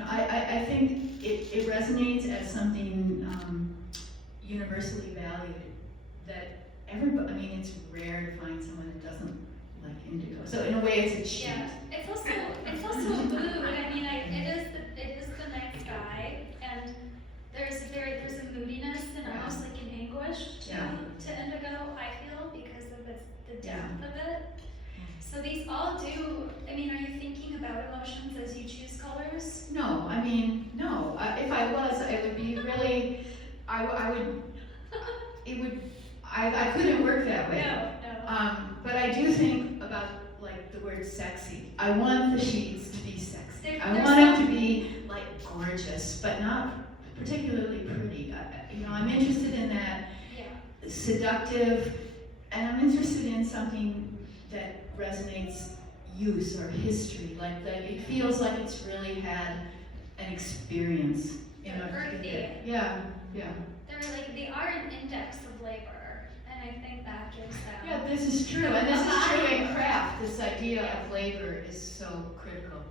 I think it resonates as something universally valued. That everybody, it's rare to find someone that doesn't like indigo. So in a way, it's a cheat. Yeah, it's also a mood. It is the night sky, and there's a moodiness and almost like an anguish to indigo. I feel because of the depth of it. So these all do. Are you thinking about emotions as you choose colors? No, no. If I was, it would be really. I couldn't work that way. No. But I do think about like the word sexy. I want the sheets to be sexy. I want them to be like gorgeous, but not particularly pretty. I'm interested in that seductive, and I'm interested in something that resonates use or history. Like that, it feels like it's really had an experience. Earthy. Yeah. They are an index of labor, and I think that gives them. Yeah, this is true, and this is true in craft. This idea of labor is so critical.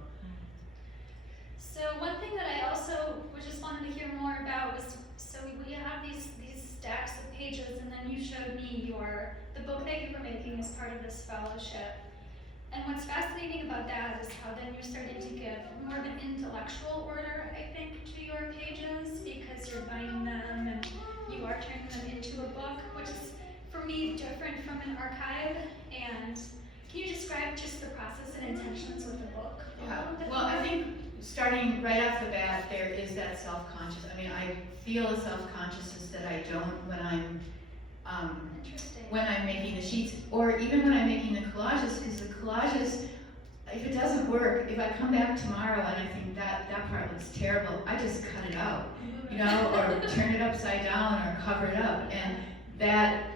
So one thing that I also just wanted to hear more about was, so we have these stacks of pages, and then you showed me the book that you were making as part of this fellowship. And what's fascinating about that is how then you're starting to give more of an intellectual order, I think, to your pages, because you're binding them and you are turning them into a book, which is, for me, different from an archive. And can you describe just the process and intentions with the book? Well, I think starting right off the bat, there is that self-conscious. I feel a self-consciousness that I don't when I'm making the sheets, or even when I'm making the collages, because the collages, if it doesn't work, if I come back tomorrow and I think that part looks terrible, I just cut it out, or turn it upside down or cover it up. And that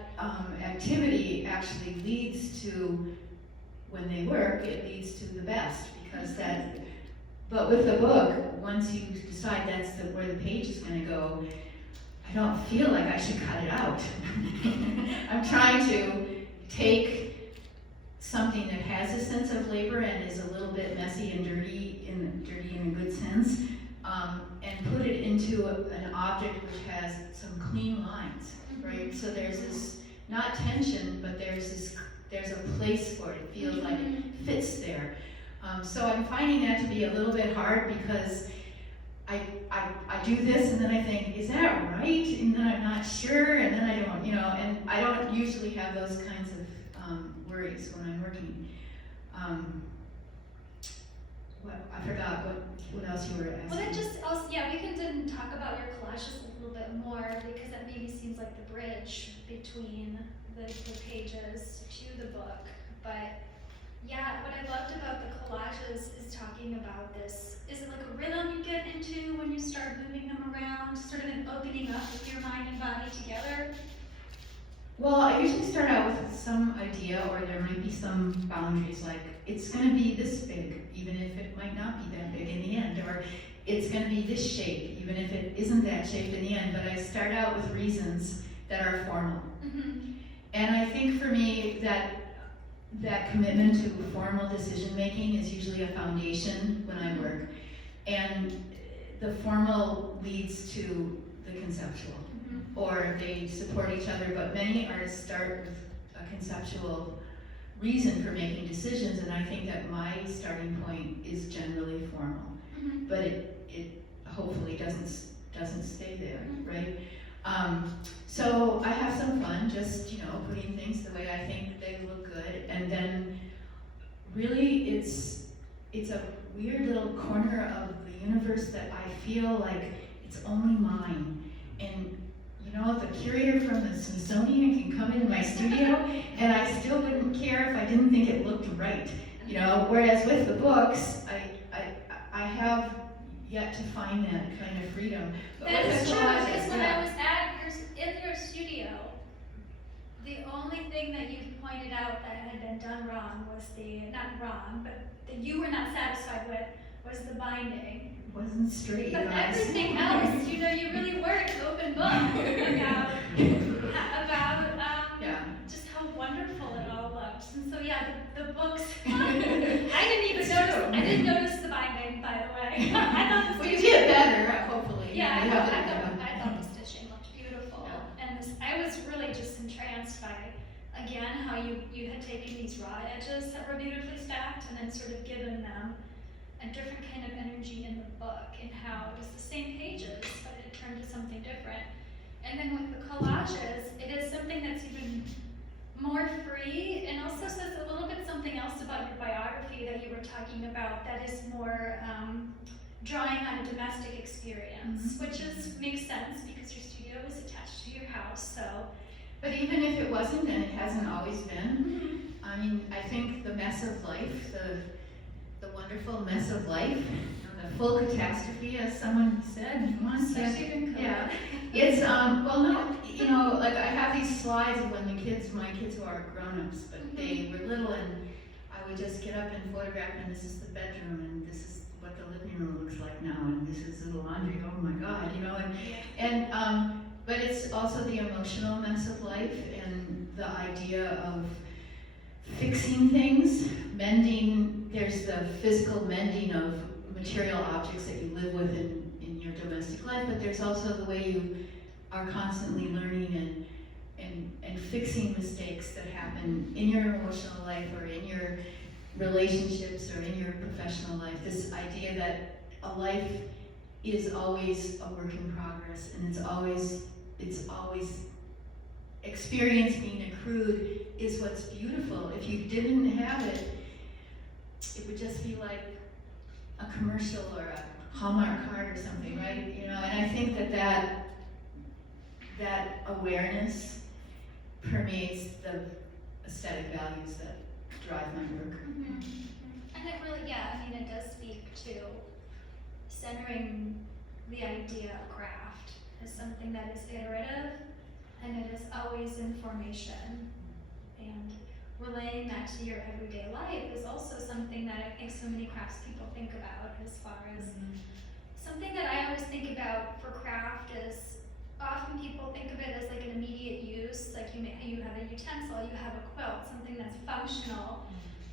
activity actually leads to, when they work, it leads to the best, because but with the book, once you decide that's where the page is going to go, I don't feel like I should cut it out. I'm trying to take something that has a sense of labor and is a little bit messy and dirty in a good sense, and put it into an object which has some clean lines, right? So there's this, not tension, but there's a place for it. It feels like it fits there. So I'm finding that to be a little bit hard, because I do this and then I think, is that right? And then I'm not sure, and then I don't, and I don't usually have those kinds of worries when I'm working. I forgot what else you were asking. Well, we can then talk about your collages a little bit more, because that maybe seems like the bridge between the pages to the book. But yeah, what I loved about the collages is talking about this. Is it like a rhythm you get into when you start moving them around, sort of an opening up of your mind and body together? Well, I usually start out with some idea, or there might be some boundaries, like it's going to be this big, even if it might not be that big in the end, or it's going to be this shape, even if it isn't that shape in the end. But I start out with reasons that are formal. Mm-hmm. And I think for me that commitment to formal decision making is usually a foundation when I work. and the formal leads to the conceptual, or they support each other, but many artists start with a conceptual reason for making decisions, and I think that my starting point is generally formal, but it hopefully doesn't stay there, right? So I have some fun, just, putting things the way I think they look good, and then really it's a weird little corner of the universe that I feel like it's only mine. And the curator from the Smithsonian can come into my studio and I still wouldn't care if I didn't think it looked right. Whereas with the books, I have yet to find that kind of freedom. But That with is the true, collages, because when yeah. I was in your studio, the only thing that you pointed out that had been done wrong was not wrong, but that you were not satisfied with was the binding. It wasn't straight, But guys. everything else, you really were an open book about Yeah. just how wonderful it all looked. And so yeah, the books, I didn't notice the binding, by the way. I thought the Well, you stitching- get better, hopefully. Yeah, You have to- I thought the stitching looked beautiful. Yeah. And I was really just entranced by, again, how you had taken these raw edges that were beautifully stacked and then sort of given them a different kind of energy in the book, and how it was the same pages, but it turned to something different. And then with the collages, it is something that's even more free, and also says a little bit something else about your biography that you were talking about that is more drawing on a domestic experience, which makes sense because your studio is attached to your house, so. But even if it wasn't, and it hasn't always been, I mean, I think the mess of life, the wonderful mess of life, the full catastrophe, as someone said once. Especially in COVID. Yeah, it's well, no, like I have these slides of when my kids who are grown-ups, but they were little, and I would just get up and photograph, and this is the bedroom, and this is what the living room looks like now, and this is the laundry. Oh my God, and but it's also the emotional mess of life and the idea of fixing things, mending. There's the physical mending of material objects that you live with in your domestic life, but there's also the way you are constantly learning and fixing mistakes that happen in your emotional life or in your relationships or in your professional life. This idea that a life is always a work in progress, and it's always experience being accrued is what's beautiful. If you didn't have it, it would just be like a commercial or a Hallmark card or something, right? And I think that awareness permeates the aesthetic values that drive my work. And it really, it does speak to centering the idea of craft as something that is iterative, and it is always in formation. And relaying that to your everyday life is also something that I think so many craftspeople think about, as far as something that I always think about for craft is often people think of it as like an immediate use, like you have a utensil, you have a quilt, something that's functional.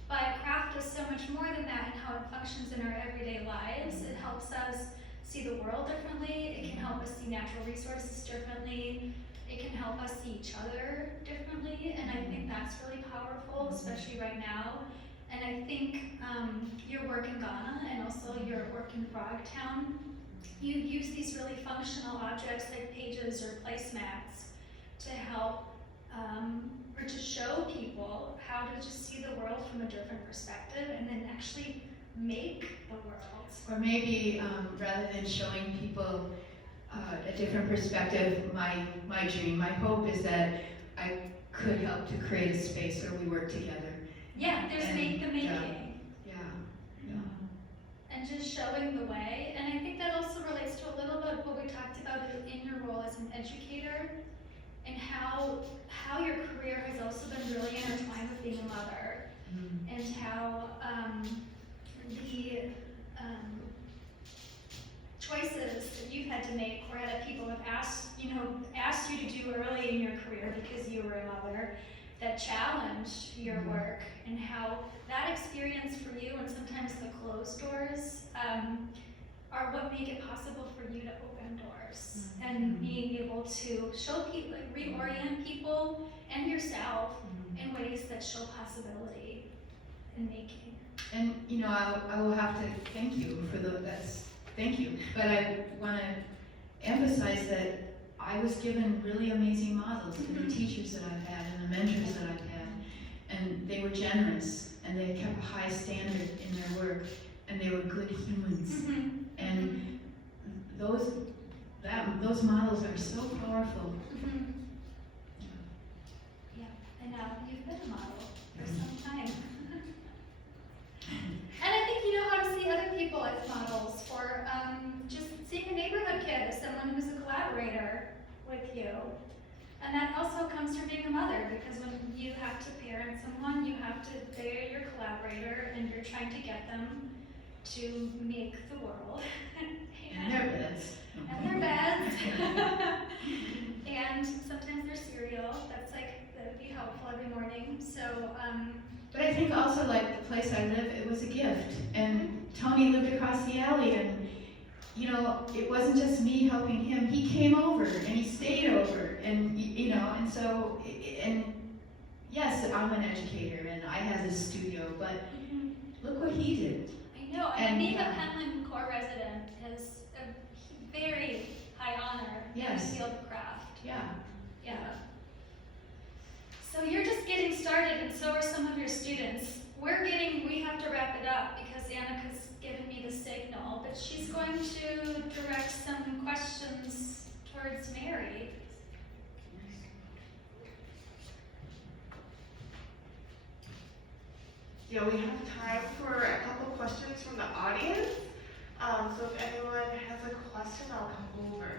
But craft is so much more than that, and how it functions in our everyday lives. It helps us see the world differently. It can help us see natural resources differently. It can help us see each other differently, and I think that's really powerful, especially right now. And I think your work in Ghana and also your work in Frogtown, you use these really functional objects like pages or placemats to help or to show people how to just see the world from a different perspective and then actually make the world. Or maybe rather than showing people a different perspective, my dream, my hope is that I could help to create a space where we work together. Yeah, there's And, the making. Yeah. And just showing the way. And I think that also relates to a little bit what we talked about in your role as an educator, and how your career has also been really intertwined with being a mother, and how the choices that you've had to make, or that people have asked you to do early in your career because you were a mother, that challenged your work, and how that experience for you, and sometimes the closed doors, are what make it possible for you to open doors and being able to show people, like, reorient people and yourself in ways that show possibility in making. And, you know, I will have to thank you for thank you. But I want to emphasize that I was given really amazing models in the teachers that I've had and the mentors that I've had. And they were generous, and they kept a high standard in their work, and they were good humans. And those models are so powerful. Yeah, and now you've been a model for some time. And I think you know how to see other people as models for just seeing a neighborhood kid as someone who's a collaborator with you. And that also comes from being a mother, because when you have to parent someone, they're your collaborator, and you're trying to get them to make the world. And their beds. And their beds. And sometimes they're cereal. That would be helpful every morning. So, But I think also, like, the place I live, it was a gift. And Tony lived across the alley, and, you know, it wasn't just me helping him. He came over, and he stayed over, and, you know, and so, and yes, I'm an educator, and I have this studio, but look what he did. I know, and being a Penland core resident is a very high honor in the field of craft. Yeah. Yeah. So you're just getting started, and so are some of your students. We have to wrap it up because Annika's given me the signal, but she's going to direct some questions towards Mary. Yeah, we have time for a couple questions from the audience. So if anyone has a question, I'll come over.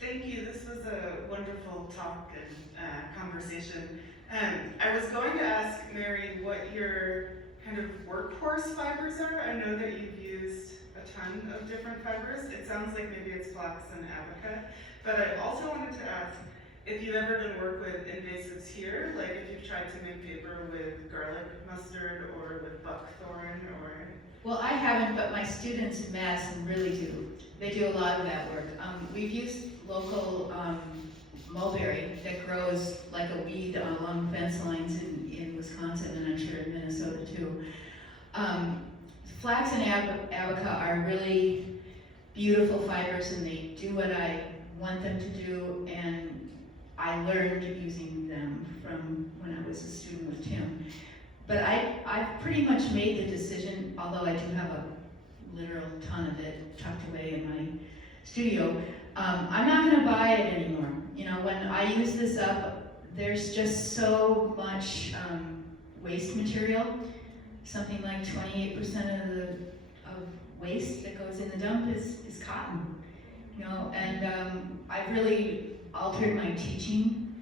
Thank you. This was a wonderful talk and conversation. I was going to ask Mary what your kind of workhorse fibers are. I know that you've used a ton of different fibers. It sounds like maybe it's flax and abaca. But I also wanted to ask if you've ever done work with invasives here, like if you've tried to make paper with garlic mustard or with buckthorn or... Well, I haven't, but my students in Madison really do. They do a lot of that work. We've used local mulberry that grows like a weed along fence lines in Wisconsin, and I'm sure in Minnesota too. Flax and abaca are really beautiful fibers, and they do what I want them to do, and I learned using them from when I was a student with Tim. But I've pretty much made the decision, although I do have a literal ton of it tucked away in my studio, I'm not gonna buy it anymore. You know, when I use this up, there's just so much waste material. Something like 28% of waste that goes in the dump is cotton. You know, and I've really altered my teaching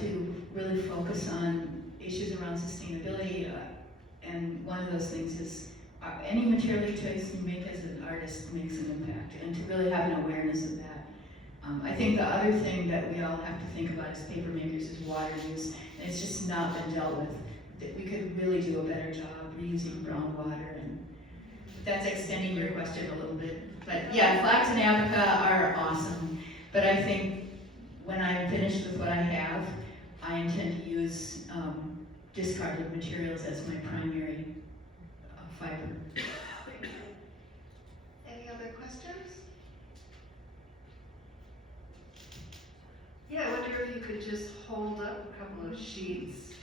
to really focus on issues around sustainability, and one of those things is any material choice you make as an artist makes an impact, and to really have an awareness of that. I think the other thing that we all have to think about as paper makers is water use, and it's just not been dealt with. That we could really do a better job reusing brown water, and that's extending your question a little bit. But yeah, flax and abaca are awesome, but I think when I'm finished with what I have, I intend to use discarded materials as my primary fiber. Any other questions? Yeah, I wonder if you could just hold up a couple of sheets.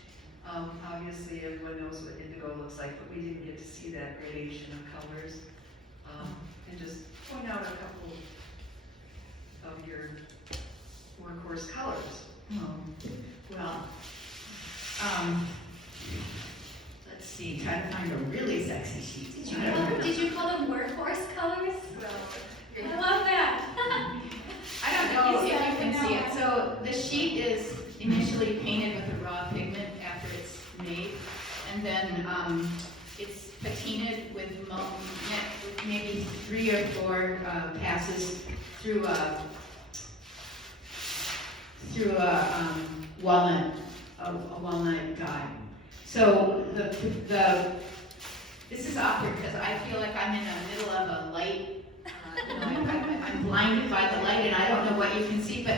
Obviously, everyone knows what indigo looks like, but we didn't get to see that gradation of colors. And just point out a couple of your workhorse colors. Oh, well, let's see, try to find a really sexy sheet. Did you call them workhorse colors? Well, I love that. I don't know if you can see it. So the sheet is initially painted with a raw pigment after it's made, and then it's patinaed with maybe 3 or 4 passes through a walnut dye. So the This is awkward because I feel like I'm in the middle of a light. I'm blinded by the light and I don't know what you can see, but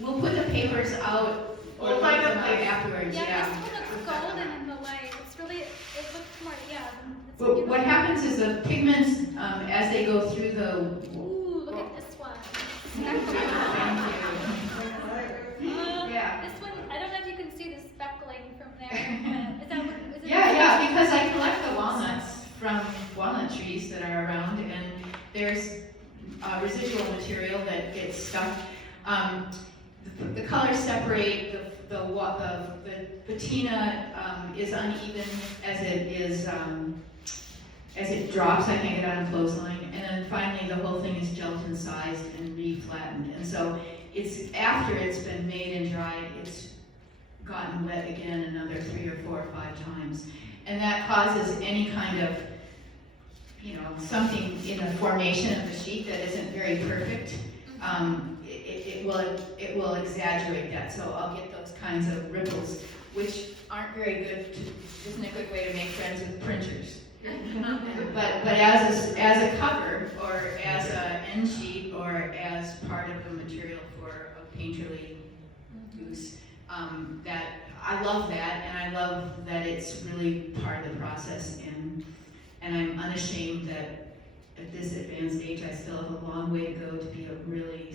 we'll put the papers out or We'll find them a out place. afterwards, Yeah, yeah. this one looks golden in the light. It's really, it looks more, yeah. It's Well, beautiful. what happens is the pigments, as they go through the, Ooh, look at this one. thank you. Yeah. This one, I don't know if you can see the speckling from there, but is that what, is it? Yeah, because I collect the walnuts from walnut trees that are around, and there's residual material that gets stuck. The colors separate. The patina is uneven as it drops. I can't get on a clothesline, and then finally the whole thing is gelatin-sized and re-flattened. And so it's after it's been made and dried, it's gotten wet again another 3 or 4 or 5 times. And that causes any kind of, something in the formation of the sheet that isn't very perfect. It will exaggerate that. So I'll get those kinds of ripples, which aren't very good. Isn't a good way to make friends with printers. But as a cover or as an end sheet or as part of the material for a painterly use, that I love that, and I love that it's really part of the process, and I'm unashamed that at this advanced age I still have a long way to go to be a really,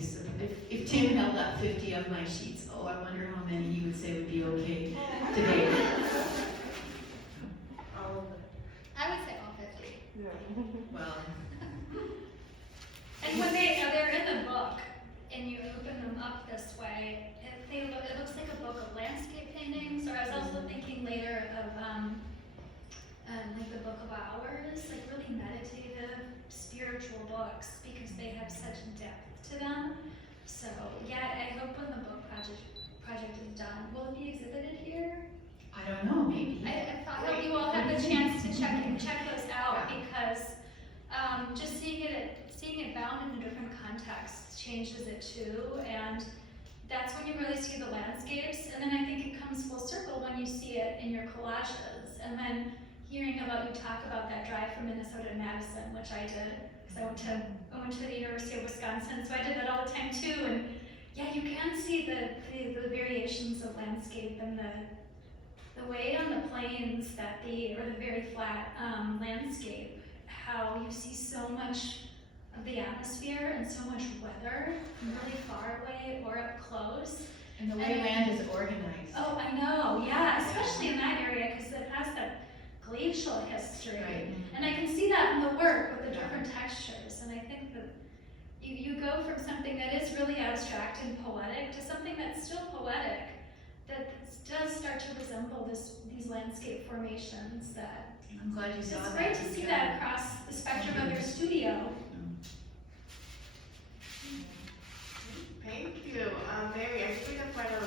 if Tim held up 50 of my sheets, I wonder how many he would say would be okay today. I would say all 50. Well, And when they're in the book, and you open them up this way, it looks like a book of landscape paintings, or I was also thinking later of like the Book of Hours, like really meditative, spiritual books, because they have such depth to them. So yeah, I hope when the book project is done, will it be exhibited here? I don't know, maybe. I hope you all have the chance to check those out, because just seeing it bound in a different context changes it too, and that's when you really see the landscapes. And then I think it comes full circle when you see it in your collages, and then hearing about you talk about that drive from Minnesota to Madison, which I did, because I went to the University of Wisconsin, so I did that all the time too. And yeah, you can see the variations of landscape and the way on the plains or the very flat landscape, how you see so much of the atmosphere and so much weather from really far away or up close. And the way land is organized. Oh, I know, yeah, especially in that area, because it has that glacial history. Right. And I can see that in the work with the different textures. And I think that you go from something that is really abstract and poetic to something that's still poetic, that does start to resemble these landscape formations. That I'm glad you saw it's that. great to see that across the spectrum of your studio. Thank you. Mary, I think we can find a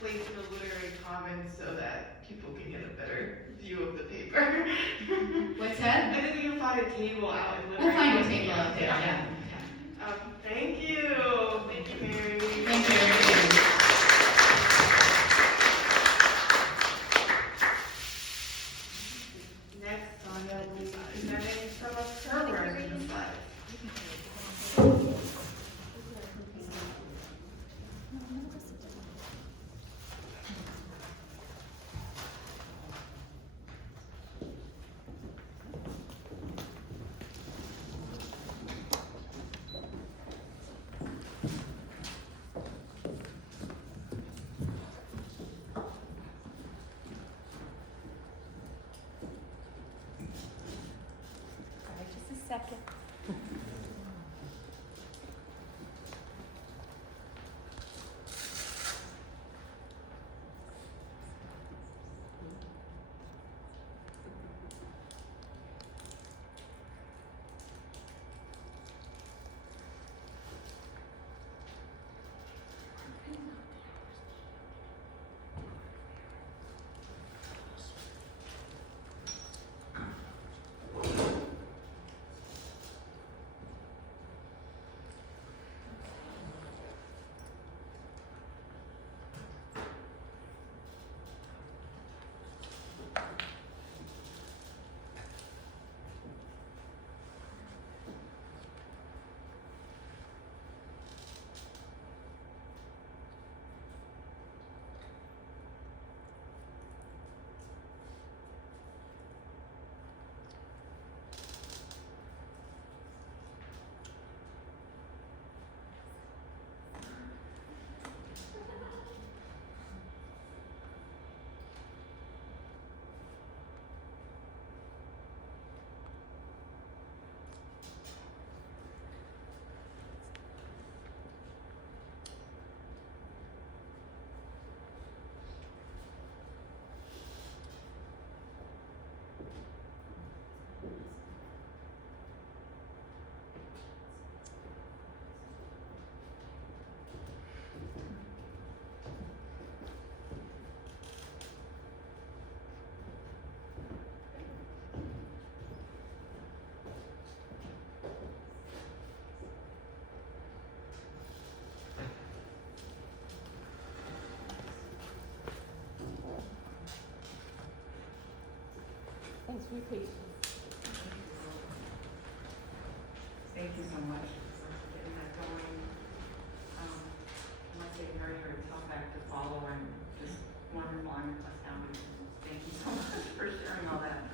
place in the literary commons so that people can get a better view of the paper. What's that? I think we can find a table out in We'll literary find a commons. table out there, yeah. Thank you. Thank you, Mary. Thank you, everybody. Next, Sonja will be presenting some of her work in the slides. be patient. Thank you so much for getting that going. I must say, very, very tough act to follow and just wonderful. I'm astounded. Thank you so much for sharing all that.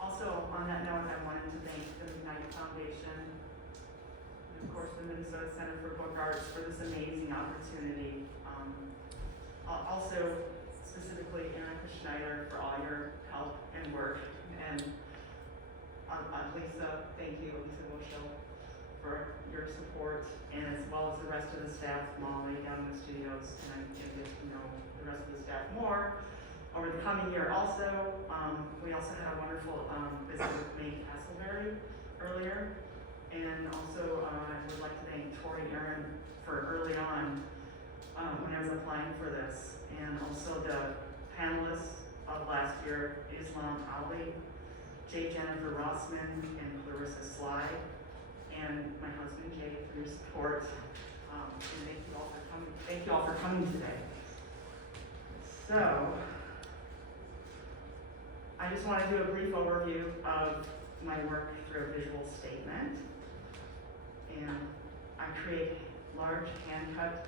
Also, on that note, I wanted to thank the McKnight Foundation and, of course, the Minnesota Center for Book Arts for this amazing opportunity. Also, specifically, Erica Schneider for all your help and work. And Lisa, thank you, Lisa Wilshel, for your support, and as well as the rest of the staff, Molly down in the studios, and I'm going to get to know the rest of the staff more over the coming year. Also, we also had a wonderful visit with May Castleberry earlier, and also I would like to thank Tori Aaron for early on when I was applying for this, and also the panelists of last year, Islam Ali, J. Jennifer Rossman, and Clarissa Sly, and my husband Jay for your support. And thank you all for coming. Thank you all for coming today. So, I just want to do a brief overview of my work through a visual statement. And I create large hand-cut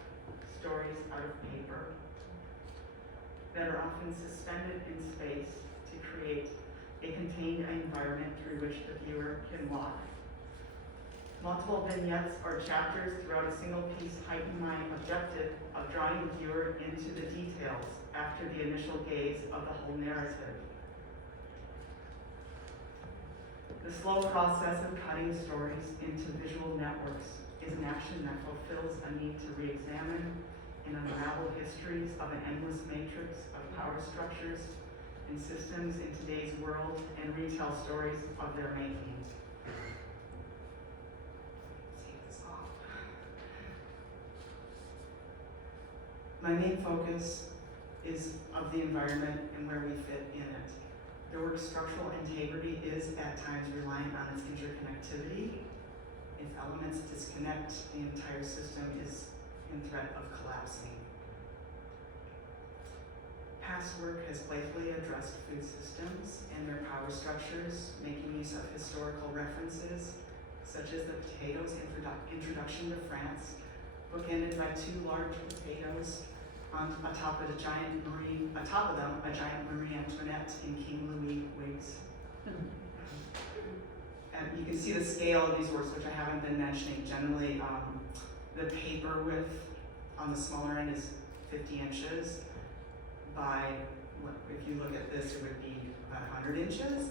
stories out of paper that are often suspended in space to create a contained environment through which the viewer can walk. Multiple vignettes or chapters throughout a single piece heighten my objective of drawing the viewer into the details after the initial gaze of the whole narrative. The slow process of cutting stories into visual networks is an action that fulfills a need to re-examine and unravel histories of an endless matrix of power structures and systems in today's world and retell stories of their making. Let's take this off. My main focus is of the environment and where we fit in it. The work's structural integrity is at times reliant on its interconnectivity. If elements disconnect, the entire system is in threat of collapsing. Past work has playfully addressed food systems and their power structures, making use of historical references, such as the potatoes introduction to France, bookended by two large potatoes atop of them, a giant Marie Antoinette and King Louis wigs. And you can see the scale of these works, which I haven't been mentioning. Generally, the paper width on the smaller end is 50 inches by, if you look at this, it would be about 100 inches.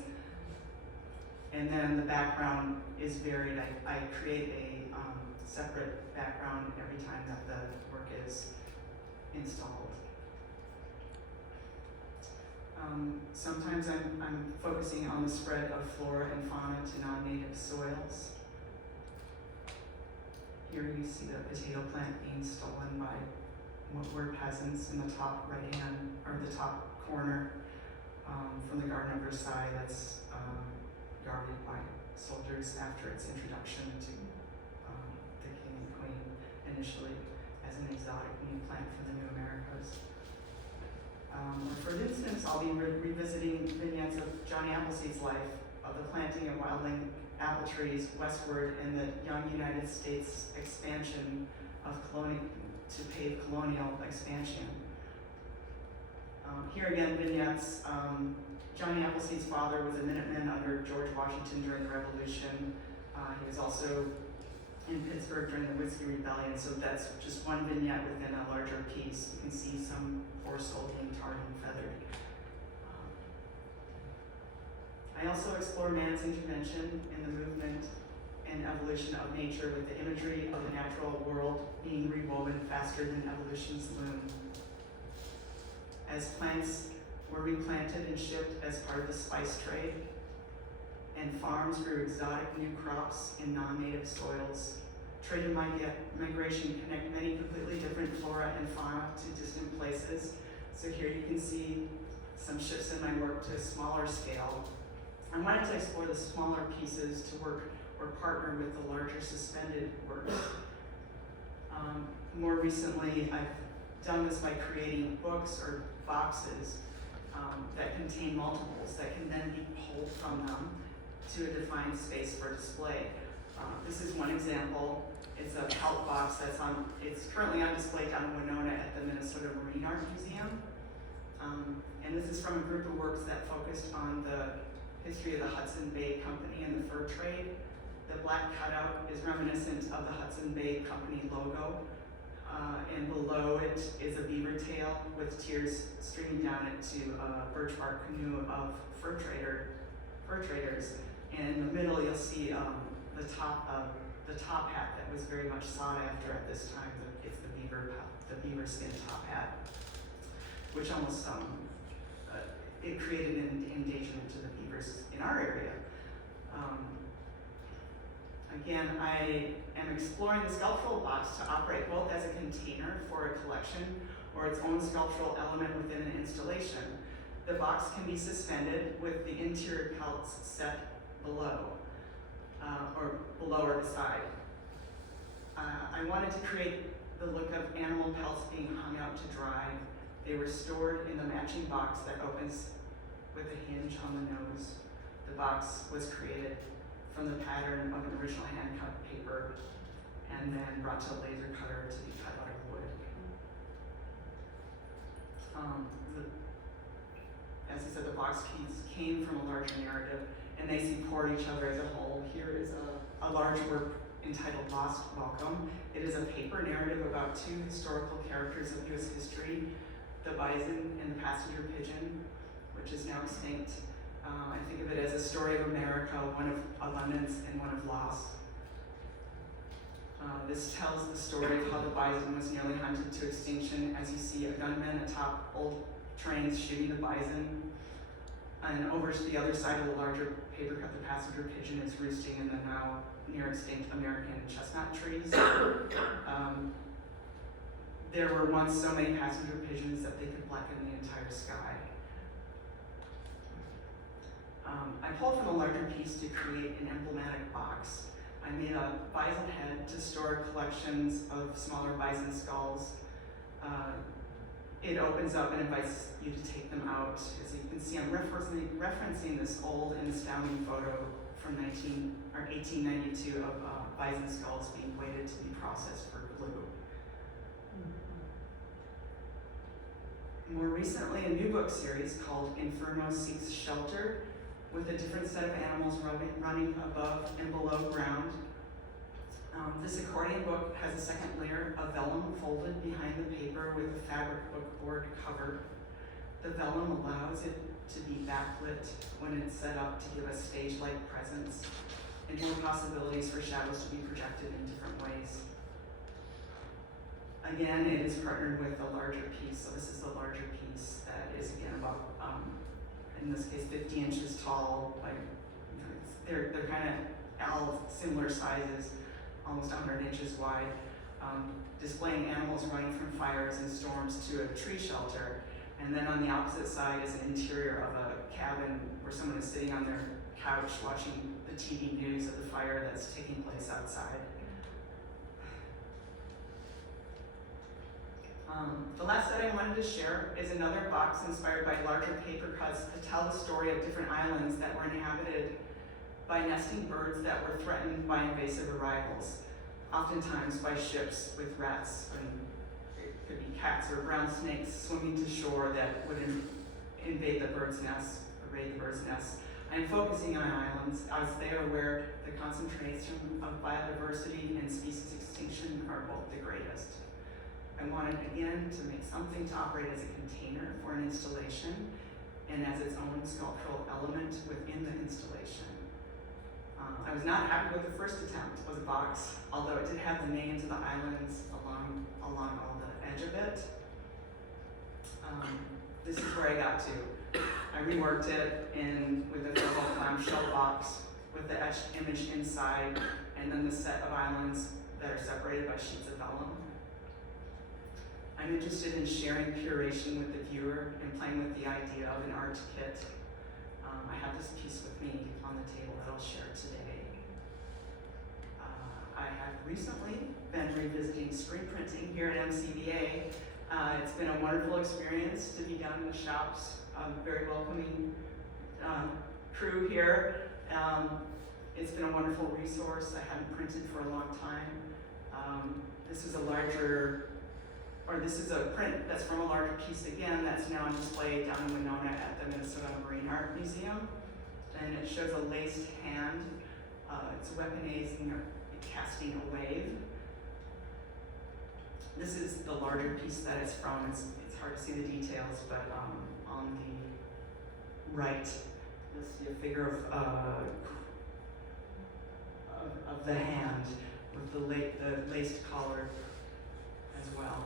And then the background is varied. I create a separate background every time that the work is installed. Sometimes I'm focusing on the spread of flora and fauna to non-native soils. Here you see the potato plant being stolen by what were peasants in the top right hand, or the top corner from the Garden of Versailles that's guarded by soldiers after its introduction to the king and queen, initially as an exotic new plant from the New Americas. For instance, I'll be revisiting vignettes of Johnny Appleseed's life, of the planting of wildling apple trees westward in the young United States expansion of to pave colonial expansion. Here again, vignettes. Johnny Appleseed's father was a Minuteman under George Washington during the Revolution. He was also in Pittsburgh during the Whiskey Rebellion, so that's just one vignette within a larger piece. You can see some poor soul being tarred and feathered. I also explore man's intervention in the movement and evolution of nature with the imagery of the natural world being rewoven faster than evolution's loom. As plants were replanted and shipped as part of the spice trade, and farms grew exotic new crops in non-native soils, trade and migration connect many completely different flora and fauna to distant places. So here you can see some shifts in my work to a smaller scale. I wanted to explore the smaller pieces to work or partner with the larger suspended works. More recently, I've done this by creating books or boxes that contain multiples that can then be pulled from them to a defined space for display. This is one example. It's a pelt box it's currently on display down in Winona at the Minnesota Marine Art Museum. And this is from a group of works that focused on the history of the Hudson Bay Company and the fur trade. The black cutout is reminiscent of the Hudson Bay Company logo. And below it is a beaver tail with tears streaming down it to a birch bark canoe of fur traders. And in the middle, you'll see the top hat that was very much sought after at this time. It's the beaver skin top hat, which almost it created an endangerment to the beavers in our area. Again, I am exploring the sculptural box to operate both as a container for a collection or its own sculptural element within an installation. The box can be suspended with the interior pelts set below, or beside. I wanted to create the look of animal pelts being hung out to dry. They were stored in the matching box that opens with a hinge on the nose. The box was created from the pattern of an original hand-cut paper and then brought to a laser cutter to be cut out of wood. As I said, the box keys came from a larger narrative and they support each other as a whole. Here is a large work entitled Lost Welcome. It is a paper narrative about two historical characters of U.S. history, the bison and the passenger pigeon, which is now extinct. I think of it as a story of America, one of abundance and one of loss. This tells the story of how the bison was nearly hunted to extinction, as you see a gunman atop old trains shooting the bison. And over to the other side of the larger papercut, the passenger pigeon is roosting in the now near extinct American chestnut trees. There were once so many passenger pigeons that they could blacken the entire sky. I pulled from a larger piece to create an emblematic box. I made a bison head to store collections of smaller bison skulls. It opens up and invites you to take them out. As you can see, I'm referencing this old and astounding photo from 1892 of bison skulls being weighted to be processed for glue. More recently, a new book series called Inferno Seeks Shelter, with a different set of animals running above and below ground. This accordion book has a second layer of vellum folded behind the paper with a fabric bookboard cover. The vellum allows it to be backlit when it's set up to give a stage-like presence and more possibilities for shadows to be projected in different ways. Again, it is partnered with a larger piece, so this is the larger piece that is again about, in this case, 50 inches tall. Like, they're kind of all similar sizes, almost 100 inches wide, displaying animals running from fires and storms to a tree shelter. And then on the opposite side is an interior of a cabin where someone is sitting on their couch watching the TV news of the fire that's taking place outside. The last set I wanted to share is another box inspired by larger paper cuts to tell the story of different islands that were inhabited by nesting birds that were threatened by invasive arrivals, oftentimes by ships with rats, and it could be cats or brown snakes swimming to shore that would invade the bird's nest, or raid the bird's nest. I'm focusing on islands as they are where the concentration of biodiversity and species extinction are both the greatest. I wanted, again, to make something to operate as a container for an installation and as its own sculptural element within the installation. I was not happy with the first attempt. It was a box, although it did have the names of the islands along all the edge of it. This is where I got to. I reworked it with a purple clamshell box with the etched image inside, and then the set of islands that are separated by sheets of vellum. I'm interested in sharing curation with the viewer and playing with the idea of an art kit. I have this piece with me on the table that I'll share today. I have recently been revisiting screen printing here at MCBA. It's been a wonderful experience to be down in the shops a very welcoming crew here. It's been a wonderful resource. I haven't printed for a long time. This is a print that's from a larger piece again that's now on display down in Winona at the Minnesota Marine Art Museum. And it shows a laced hand. It's weaponizing or casting a wave. This is the larger piece that it's from. It's hard to see the details, but on the right, you'll see a figure of the hand with the laced collar as well.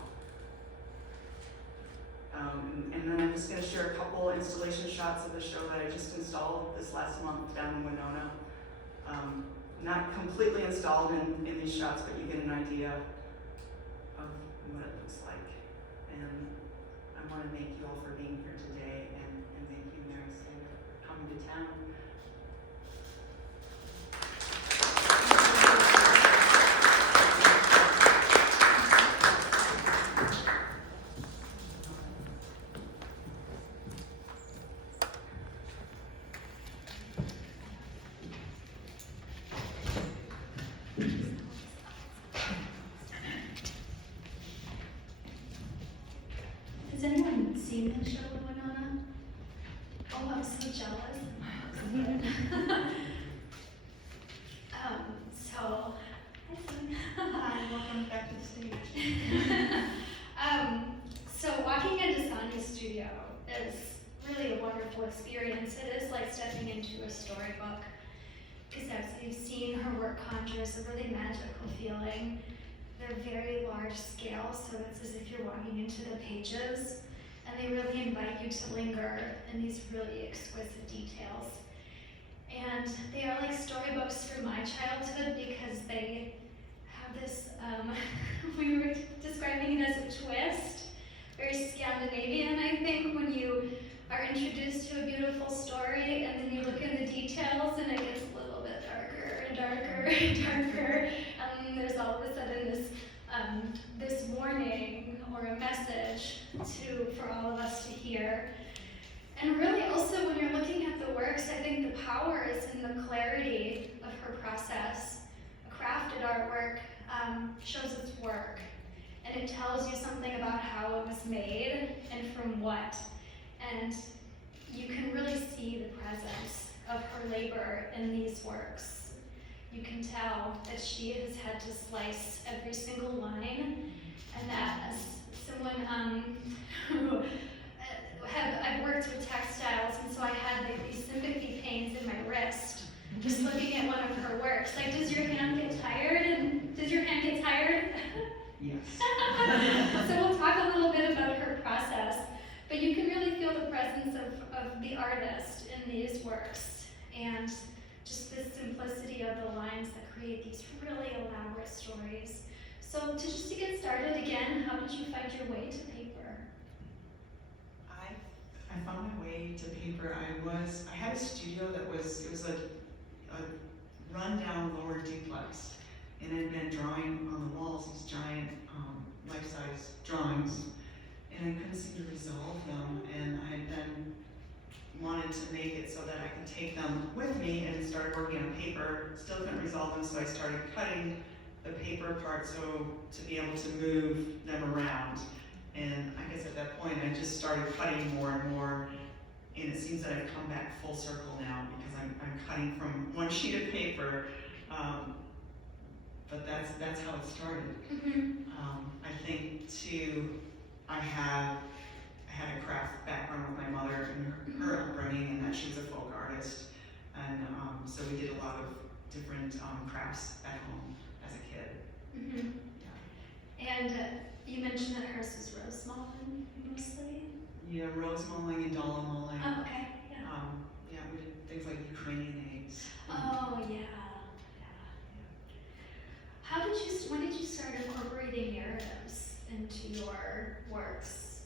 And then I'm just going to share a couple installation shots of the show that I just installed this last month down in Winona. Not completely installed in these shots, but you get an idea of what it looks like. And I want to thank you all for being here today, and thank you, Mary Savig, for coming to town. Has anyone seen the show in Winona? Oh, I'm so jealous. So, hi, Sonja. Hi, welcome back to the stage. So walking into Sonja's studio is really a wonderful experience. It is like stepping into a storybook, because as you've seen, her work conjures a really magical feeling. They're very large scale, so it's as if you're walking into the pages, and they really invite you to linger in these really exquisite details. And they are like storybooks from my childhood because they have this, we were describing it as a twist, very Scandinavian, I think, when you are introduced to a beautiful story and then you look in the details and it gets a little bit darker and darker and darker, and there's all of a sudden this warning or a message for all of us to hear. And really also when you're looking at the works, I think the power is in the clarity of her process. Crafted artwork shows its work, and it tells you something about how it was made and from what. And you can really see the presence of her labor in these works. You can tell that she has had to slice every single line, and that as someone who I've worked with textiles, and so I had like these sympathy pains in my wrist just looking at one of her works. Like, does your hand get tired? Yes. So we'll talk a little bit about her process, but you can really feel the presence of the artist in these works, and just the simplicity of the lines that create these really elaborate stories. So just to get started again, how did you find your way to paper? I found my way to paper. I had a studio it was a rundown lower duplex, and I'd been drawing on the walls these giant life-size drawings, and I couldn't seem to resolve them, and I then wanted to make it so that I could take them with me and started working on paper. Still couldn't resolve them, so I started cutting the paper part so to be able to move them around. And I guess at that point I just started cutting more and more, and it seems that I've come back full circle now because I'm cutting from one sheet of paper, but that's how it started. Mm-hmm. I think too, I had a craft background with my mother and her upbringing, and that she was a folk artist, and so we did a lot of different crafts at home as a kid. Mm-hmm. Yeah. And you mentioned that hers is rose mulling mostly? Yeah, rose mulling and dollar mulling. Oh, okay, yeah. Yeah, we did things like Ukrainian eggs. Oh, yeah. When did you start incorporating narratives into your works?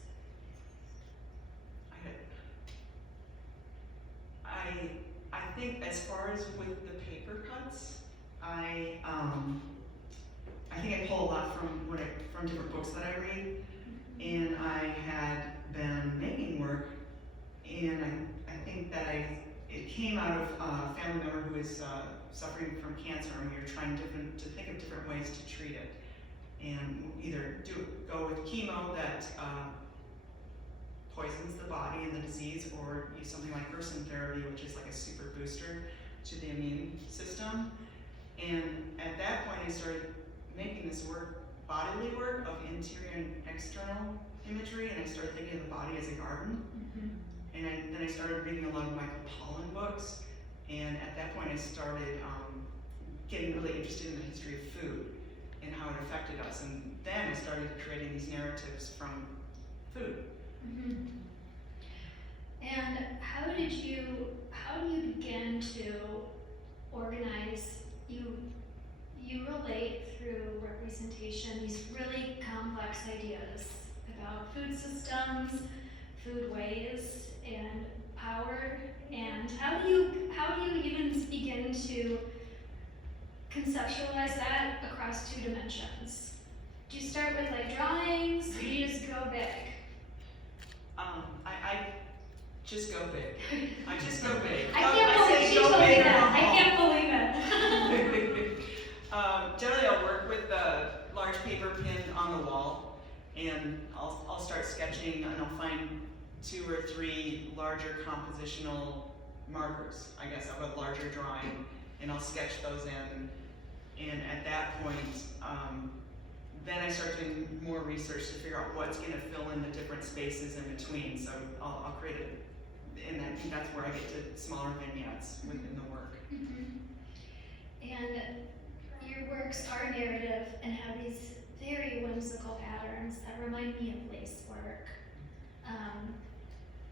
I think as far as with the paper cuts, I think I pull a lot from different books that I read, and I had been making work is suffering from cancer, and we were trying to think of different ways to treat it. And either go with chemo that poisons the body and the disease, or use something like Gerson therapy, which is like a super booster to the immune system. And at that point, I started making this work, bodily work of interior and external imagery, and I started thinking of the body as a garden. And then I started reading a lot of Michael Pollan books, and at that point I started getting really interested in the history of food and how it affected us. And then I started creating these narratives from food. And how do you begin to organize? You relate through representation these really complex ideas about food systems, food ways, and power. And how do you even begin to conceptualize that across 2 dimensions? Do you start with like drawings, or do you just go big? I just go big. I just go big. I can't believe she told me that. I can't believe it. Generally, I'll work with the large paper pin on the wall, and I'll start sketching, and I'll find 2 or 3 larger compositional markers, I guess, of a larger drawing, and I'll sketch those in. And at that point, then I start doing more research to figure out what's going to fill in the different spaces in between. So I'll create it, and that's where I get to smaller vignettes within the work. And your works are narrative and have these very whimsical patterns that remind me of lace work.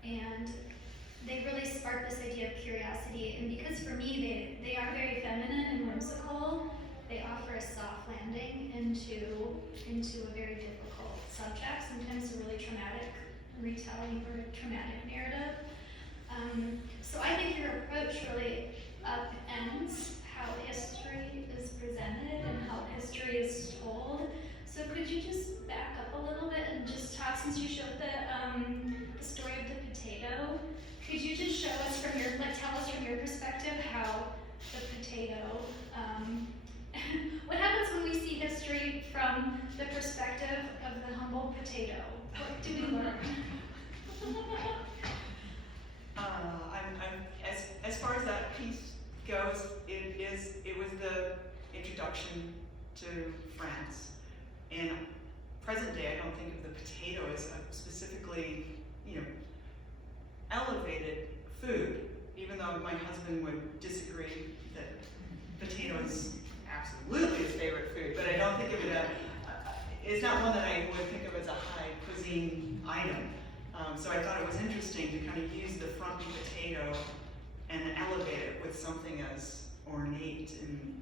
And they really spark this idea of curiosity. And because for me, they are very feminine and whimsical, they offer a soft landing into a very difficult subject, sometimes a really traumatic retelling or a traumatic narrative. So I think your approach really upends how history is presented and how history is told. So could you just back up a little bit and just talk, since you showed the story of the potato, could you just show us tell us from your perspective how the potato, what happens when we see history from the perspective of the humble potato? What do we learn? As far as that piece goes, it was the introduction to France. And present day, I don't think of the potato as a specifically, elevated food, even though my husband would disagree that potato is absolutely his favorite food, but I don't think of it it's not one that I would think of as a high cuisine item. So I thought it was interesting to kind of use the frumpy potato and elevate it with something as ornate and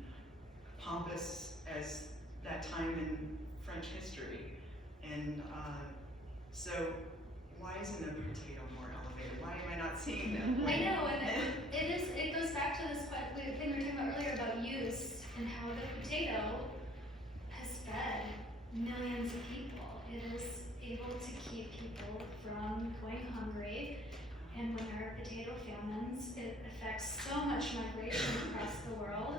pompous as that time in French history. And so why isn't a potato more elevated? Why am I not seeing that? I know, and it goes back to this thing we were talking about earlier about use and how the potato has fed millions of people. It is able to keep people from going hungry, and when there are potato famines, it affects so much migration across the world,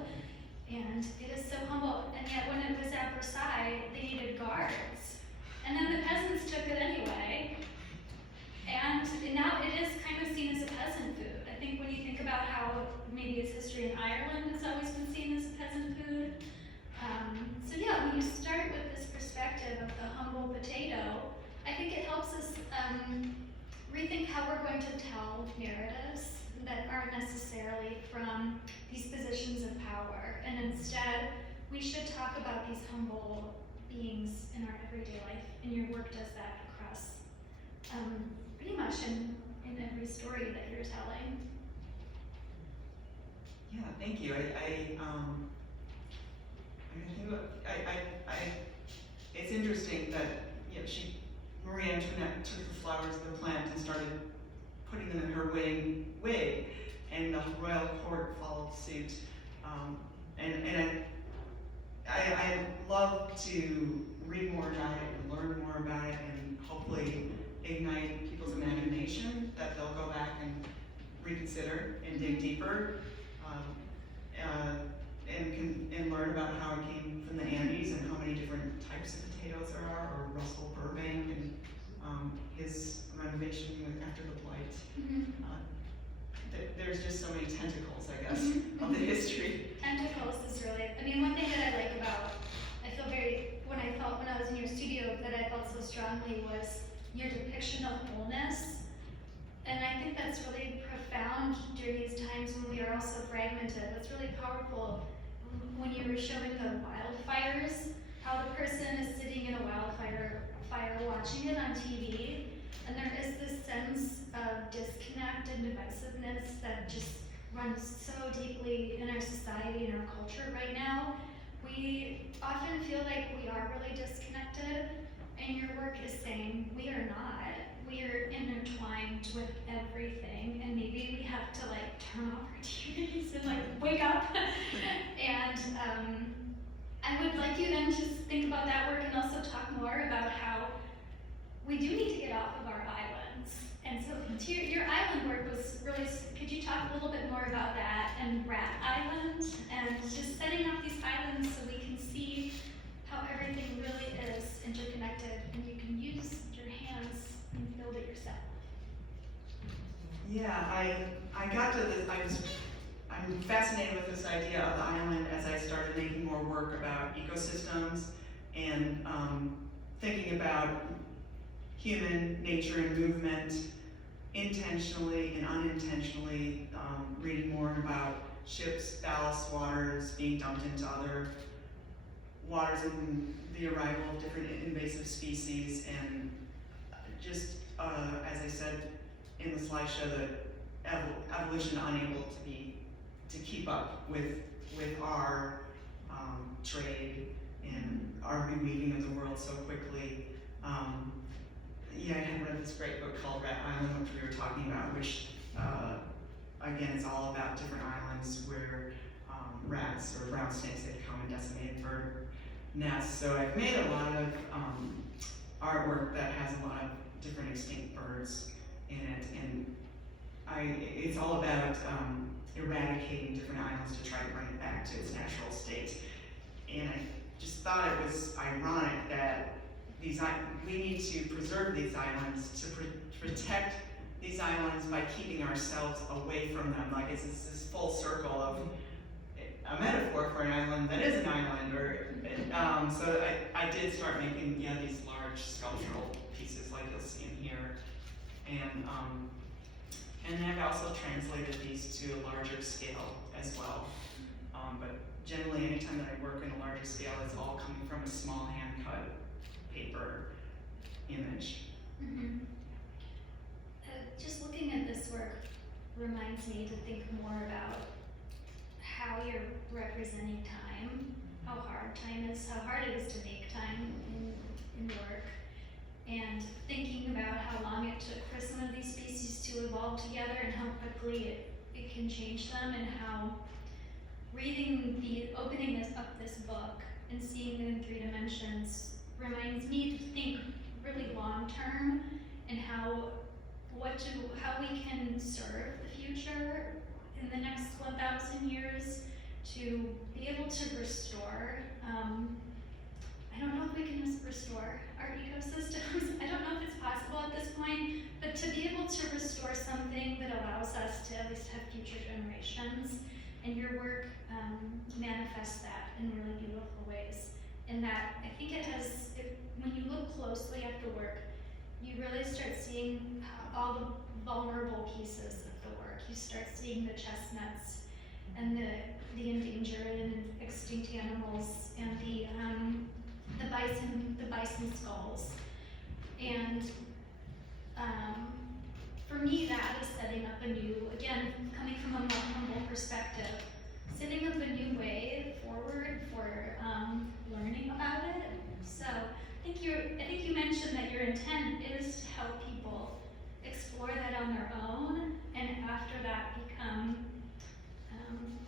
and it is so humble. And yet when it was at Versailles, they needed guards, and then the peasants took it anyway, and now it is kind of seen as a peasant food. I think when you think about how maybe its history in Ireland has always been seen as a peasant food. So yeah, when you start with this perspective of the humble potato, I think it helps us rethink how we're going to tell narratives that aren't necessarily from these positions of power. And instead, we should talk about these humble beings in our everyday life. And your work does that across pretty much in every story that you're telling. Yeah, thank you. It's interesting that Marie Antoinette took the flowers of the plant and started putting them in her wig, and the royal court followed suit. I love to read more about it and learn more about it, and hopefully ignite people's imagination that they'll go back and reconsider and dig deeper. and learn about how it came from the Andes and how many different types of potatoes there are, or Russell Burbank and his renovation after the blight. There's just so many tentacles, I guess, of the history. Tentacles is really, I mean, one thing that I like about, when I was in your studio, that I felt so strongly was your depiction of wholeness. And I think that's really profound during these times when we are all so fragmented. It's really powerful when you were showing the wildfires, how the person is sitting in a fire watching it on TV, and there is this sense of disconnect and divisiveness that just runs so deeply in our society and our culture right now. We often feel like we are really disconnected, and your work is saying we are not. We are intertwined with everything, and maybe we have to like turn off our TVs and like wake up. And I would like you then to think about that work and also talk more about how we do need to get off of our islands. And so your island work was really, could you talk a little bit more about that and Rat Island and just setting up these islands so we can see how everything really is interconnected and you can use your hands and build it yourself. Yeah, I got to this, I'm fascinated with this idea of the island as I started making more work about ecosystems and thinking about human nature and movement intentionally and unintentionally, reading more about ships, ballast waters being dumped into other waters and the arrival of different invasive species, and just, as I said in the slideshow, the evolution unable to keep up with our trade and our reweaving of the world so quickly. Yeah, I had read this great book called Rat Island, which we were talking about, which again is all about different islands where rats or brown snakes had come and decimated bird nests. So I've made a lot of artwork that has a lot of different extinct birds in it, and it's all about eradicating different islands to try to bring it back to its natural state. And I just thought it was ironic that we need to preserve these islands, to protect these islands by keeping ourselves away from them. Like it's this full circle of a metaphor for an island that is an island. So I did start making these large sculptural pieces like you'll see in here. And I've also translated these to a larger scale as well. But generally, anytime that I work in a larger scale, it's all coming from a small hand-cut paper image. Just looking at this work reminds me to think more about how you're representing time, how hard time is, how hard it is to make time in work, and thinking about how long it took for some of these species to evolve together and how quickly it can change them, and how opening this book and seeing it in 3 dimensions reminds me to think really long term and how we can serve the future in the next 1,000 years to be able to restore. I don't know if we can just restore our ecosystems. I don't know if it's possible at this point, but to be able to restore something that allows us to at least have future generations. And your work manifests that in really beautiful ways. And that I think when you look closely at the work, you really start seeing all the vulnerable pieces of the work. You start seeing the chestnuts and the endangered and extinct animals and the bison skulls. And for me, that is setting up a new, again, coming from a more humble perspective, setting up a new way forward for learning about it. So I think you mentioned that your intent is to help people explore that on their own, and after that become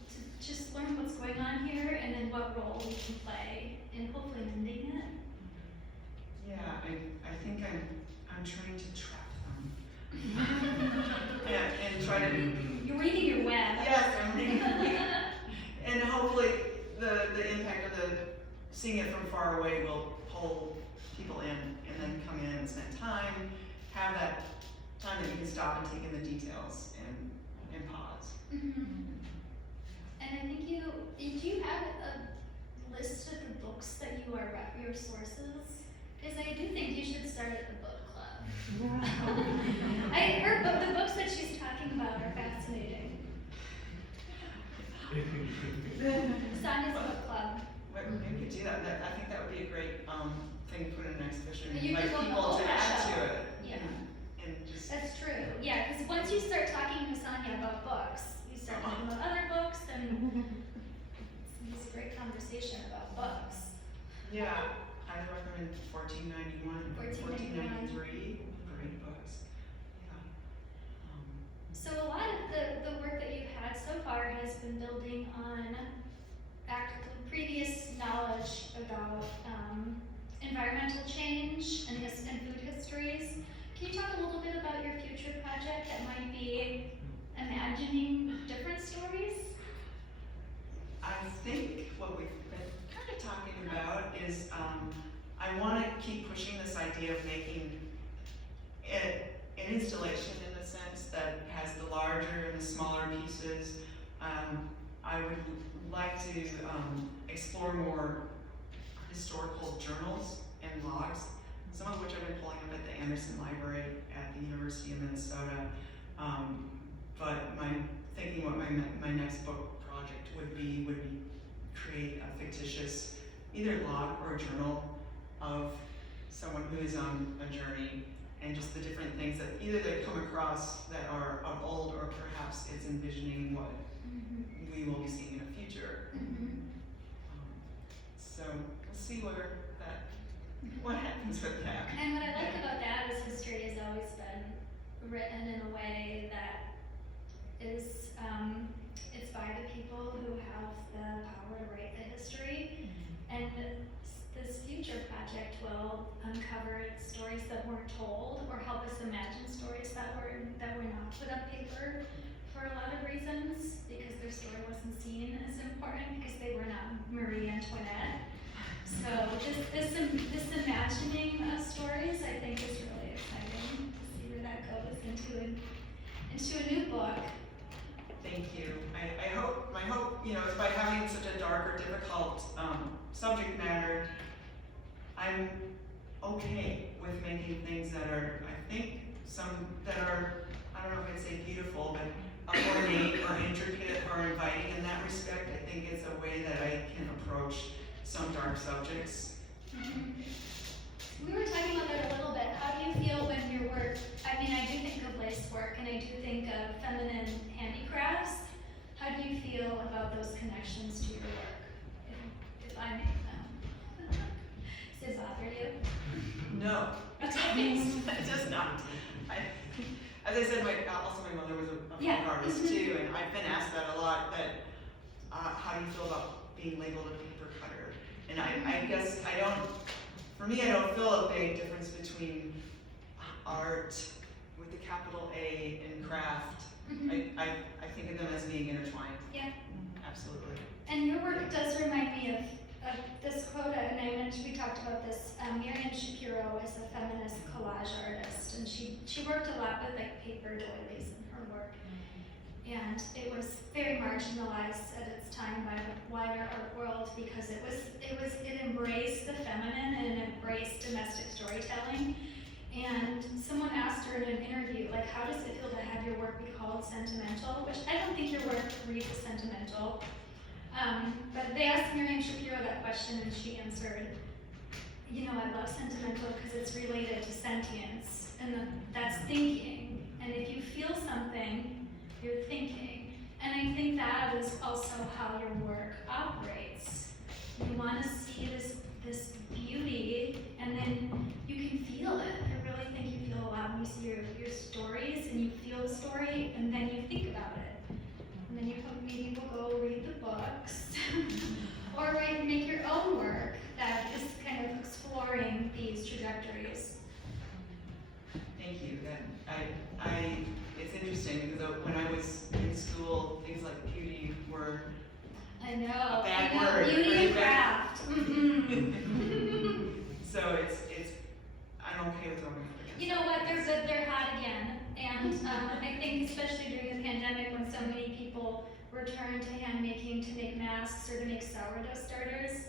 to just learn what's going on here and then what role we can play in hopefully mending it. Yeah, I think I'm trying to trap them. Yeah, and try to. You're weaving your web. Yes, I'm thinking. And seeing it from far away will pull people in, and then come in and spend time, have that time that you can stop and take in the details and pause. Mhm. And I think do you have a list of the books that you are your sources? Because I do think you should start at the book club. The books that she's talking about are fascinating. Sonja's book club. Maybe we could do that. I think that would be a great thing to put in an exhibition, And you invite could go people the to whole add show. to it. Yeah. And just That's true. Yeah, because once you start talking to Sonja about books, you start talking about other books, and it's a great conversation about books. yeah, I recommend 1491, 1491. 1493. Great books. Yeah. So a lot of the work that you've had so far has been building on previous knowledge about environmental change and food histories. Can you talk a little bit about your future project that might be imagining different stories? I think what we've been kind of talking about is I want to keep pushing this idea of making it an installation in a sense that has the larger and the smaller pieces. I would like to explore more historical journals and logs, some of which I've been pulling up at the Anderson Library at the University of Minnesota. But what my next book project would be create a fictitious either log or journal of someone who is on a journey, and just the different things that either they come across that are of old, or perhaps it's envisioning what we will be seeing in the future. So we'll see what happens with that. And what I like about that is history has always been written in a way that is, it's by the people who have the power to write the history. And this future project will uncover stories that weren't told, or help us imagine stories that were not put on paper for a lot of reasons, because their story wasn't seen as important, because they were not Marie Antoinette. So this imagining of stories, I think, is really exciting to see where that goes into a new book. Thank you. My hope, is by having such a dark or difficult subject matter, I'm okay with making things that are, I think, I don't know if I'd say beautiful, but ornate or intricate or inviting in that respect. I think it's a way that I can approach some dark subjects. We were talking about that a little bit. How do you feel when your work, I mean, I do think of lace work, and I do think of feminine handicrafts. How do you feel about those connections to your work, if I make them? Does it bother you? No, it does not. As I said, my mother was a folk artist too, and I've been asked that a lot. How do you feel about being labeled a paper cutter? And I guess for me, I don't feel a big difference between art with the capital A and craft. I think of them as being intertwined. Yeah. Absolutely. And your work does remind me of this quote, and we talked about this. Mary Shapiro is a feminist collage artist, and she worked a lot with paper doilies in her work. And it was very marginalized at its time by the wider art world, because it embraced the feminine and it embraced domestic storytelling. And someone asked her in an interview, how does it feel to have your work be called sentimental? Which I don't think your work reads as sentimental. But they asked Mary Shapiro that question, and she answered, I love sentimental because it's related to sentience, and that's thinking. And if you feel something, you're thinking. And I think that is also how your work operates. You want to see this beauty, and then you can feel it. I really think you feel a lot when you see your stories, and you feel the story, and then you think about it. And then maybe we'll go read the books, or make your own work that is kind of exploring these trajectories. Thank you. It's interesting because when I was in school, things like beauty were I know. a bad word. Beauty Very and bad. craft. So I'm okay with throwing it against. You know what, they're good, they're hot again. And I think especially during the pandemic when so many people returned to hand making to make masks or to make sourdough starters,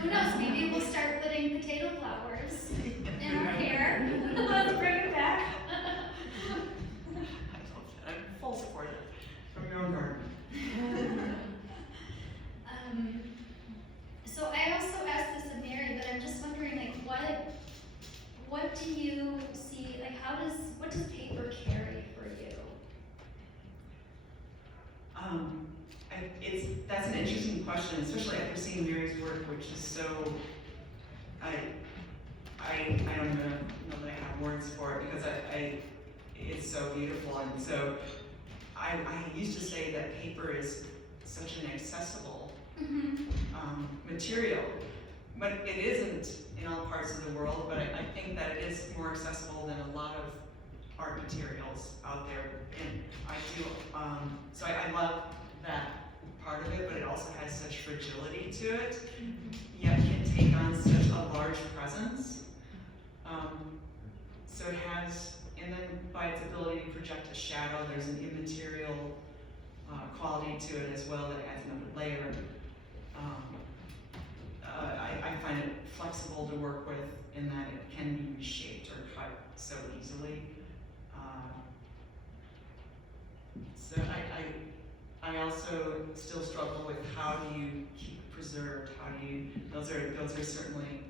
who knows, maybe we'll start putting potato flowers in our hair. Let's bring it back. I love that. I'm full support from your own garden. So I also asked this of Mary, but I'm just wondering, like, what do you see, like, what does paper carry for you? That's an interesting question, especially after seeing Mary's work, which is so, I don't even know that I have words for it, because it's so beautiful, and so I used to say that paper is such an accessible material, but it isn't in all parts of the world, but I think that it is more accessible than a lot of art materials out there, and I do, so I love that part of it, but it also has such fragility to it, yet can take on such a large presence. So it has, and then by its ability to project a shadow, there's an immaterial quality to it as well that adds another layer. I find it flexible to work with in that it can be reshaped or cut so easily. So I also still struggle with how do you keep it preserved, those are certainly,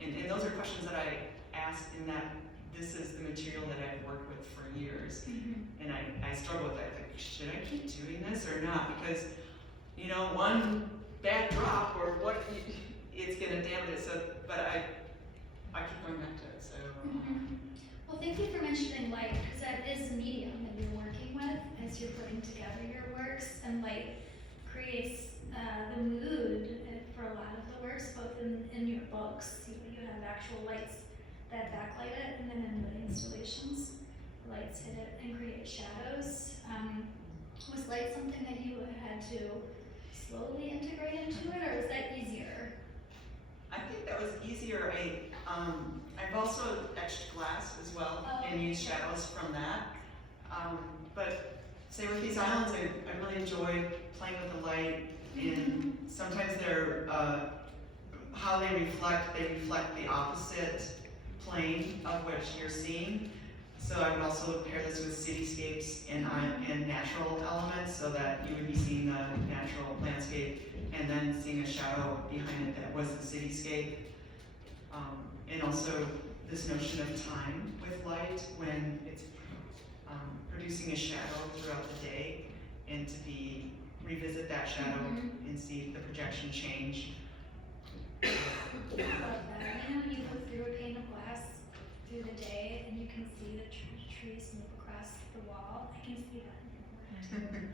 and those are questions that I ask in that this is the material that I've worked with for years. And I struggle with that, like, should I keep doing this or not? Because, you know, one bad drop or what, it's gonna damage it, so, but I keep going back to it, so. Well, thank you for mentioning light, because that is the medium that you're working with as you're putting together your works, and light creates the mood for a lot of the works, both in your books. You have actual lights that backlight it, and then in the installations, lights hit it and create shadows. Was light something that you had to slowly integrate into it, or was that easier? I think that was easier. I've also etched glass as well and used shadows from that. But say with these islands, I really enjoyed playing with the light, and sometimes they're how they reflect the opposite plane of which you're seeing. So I would also pair this with cityscapes and natural elements, so that you would be seeing the natural landscape and then seeing a shadow behind it that was the cityscape. And also this notion of time with light when it's producing a shadow throughout the day, and to revisit that shadow and see the projection change. I love that. You know, when you look through a pane of glass through the day and you can see the trees move across the wall, I can see that in your work.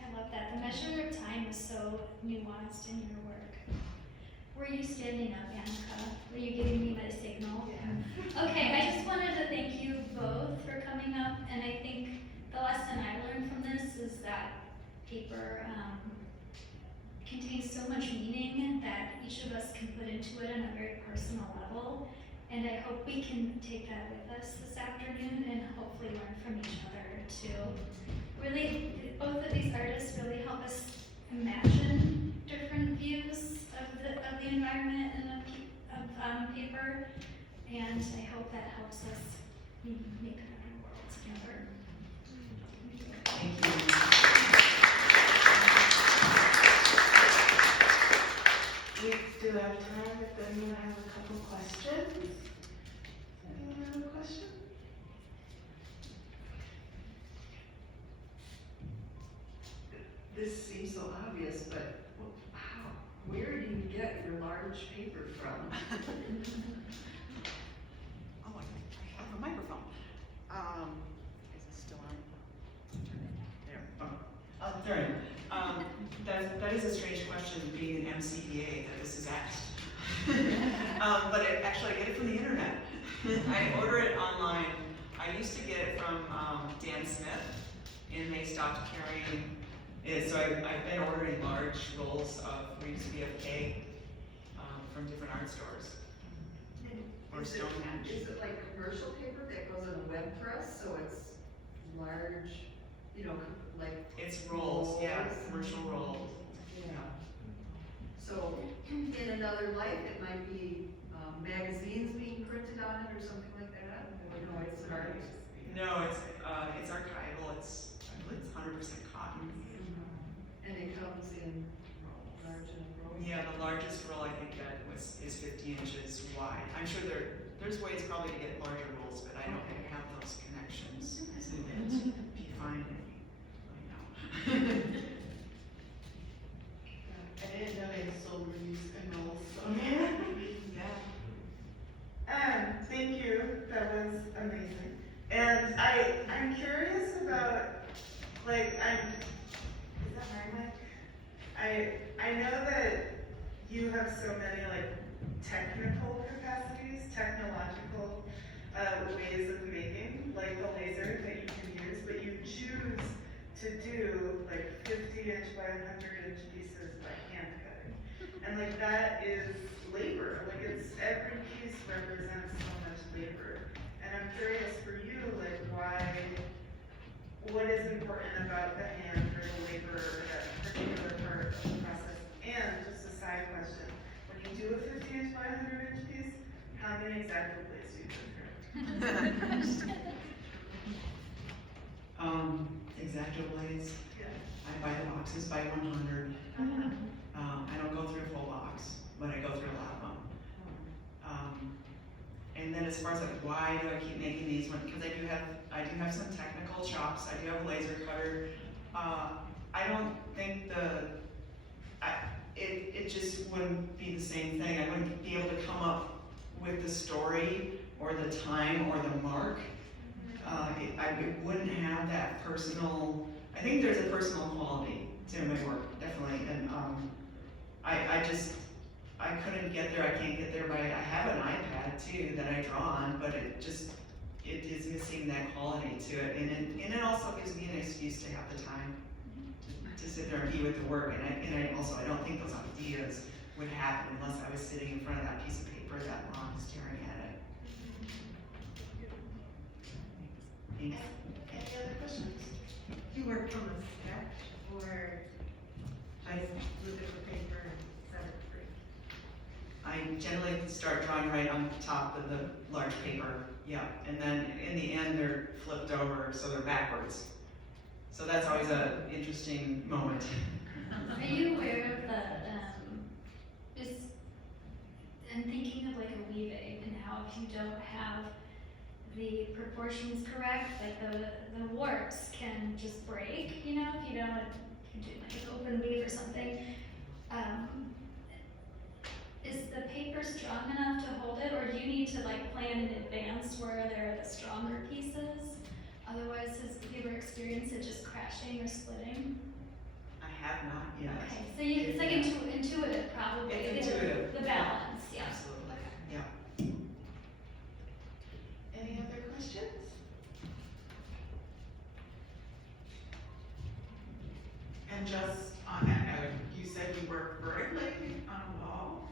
I love that. The measure of time is so nuanced in your work. Were you standing up, Annika? Were you giving me my signal? Yeah. Okay, I just wanted to thank you both for coming up, and I think the lesson I learned from this is that paper contains so much meaning that each of us can put into it on a very personal level, and I hope we can take that with us this afternoon and hopefully learn from each other too. Really, both of these artists really help us imagine different views of the environment and of paper, and I hope that helps us make a better world together. Thank you. We do have time if anyone has a couple questions. Anyone have a question? This seems so obvious, but where do you get your large paper from? Oh, I have a microphone. Is this still on? There. There. That is a strange question, being an MCBA, that this is asked. But actually, I get it from the internet. I order it online. I used to get it from Dan Smith, and they stopped carrying it, so I've been ordering large rolls of Reeves BFK from different art stores. Or Is it- Stonehenge. Is it like commercial paper that goes in a web press, so it's large, you know, like? It's rolls, yeah, rolls? commercial rolls. Yeah. So in another life, it might be magazines being printed on it or something like that? Or no, it's art? No, it's archival, I believe it's 100% cotton. And it comes in large and rolls? Yeah, the largest roll I could get is 50 inches wide. I'm sure there's ways probably to get larger rolls, but I don't have those connections. So if you find it, let me know. I didn't know they sold reuse canoles, so. Yeah. Thank you, that was amazing. And I'm curious about, like, is that my mic? I know that you have so many, like, technical capacities, technological, ways of making, like the laser that you can use, but you choose to do, like, 50-inch by 100-inch pieces by hand cutting. And, like, that is labor, like, every piece represents so much labor. And I'm curious for you, like, what is important about the hand or the labor or that particular part of the process? And just a side question, when you do a 50-inch by 100-inch piece, how many X-Acto blades do you procure? Exacto blades. Yeah. I buy the boxes by 100. I don't go through a full box, but I go through a lot of them. And then as far as like, why do I keep making these ones? Because I do have some technical chops. I do have a laser cutter. I don't think it just wouldn't be the same thing. I wouldn't be able to come up with the story or the time or the mark. It wouldn't have that personal, I think there's a personal quality to my work, definitely. And I couldn't get there, I can't get there I have an iPad too that I draw on, but it is missing that quality to it. And it also gives me an excuse to have the time to sit there and be with the work. And I don't think those ideas would happen unless I was sitting in front of that piece of paper that long staring at it. Thanks. Any other questions? You work from a sketch or just look at the paper and set it free? I generally start drawing right on top of the large paper, yeah, and then in the end they're flipped over, so they're backwards. So that's always an interesting moment. Are you aware of and thinking of like a weaving and how if you don't have the proportions correct, like the warps can just break, you know, if you don't, if you do like an open weave or something. Is the paper strong enough to hold it, or do you need to like plan in advance where there are the stronger pieces? Otherwise, have you ever experienced it just crashing or splitting? I have not yet. Okay, so it's like intuitive probably. It's intuitive. The balance, yeah. Absolutely, Okay. yeah. Any other questions? And just on that note, you said you work vertically on a wall?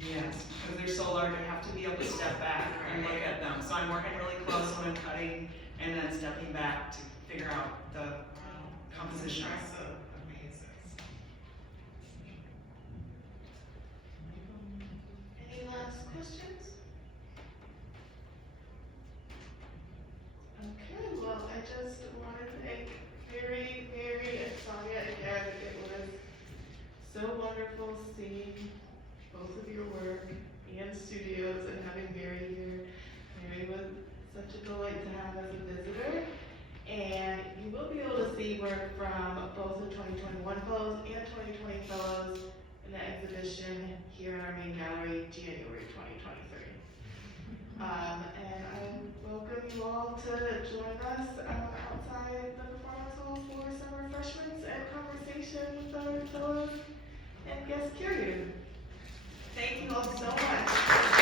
Yes, because they're so large, I have to be able to step back and look at them. So I'm working really close when I'm cutting and then stepping back to figure out the composition. Impressive, amazing. Any last questions? Okay, well, I just want to thank Mary and Sonja again. It was so wonderful seeing both of your work and studios and having Mary here. Mary was such a delight to have as a visitor. And you will be able to see work from both the 2021 Fellows and 2020 Fellows in the exhibition here in our main gallery, January 2023. And I welcome you all to join us outside the performance hall for some refreshments and conversation with our fellows and guest curators. Thank you all so much.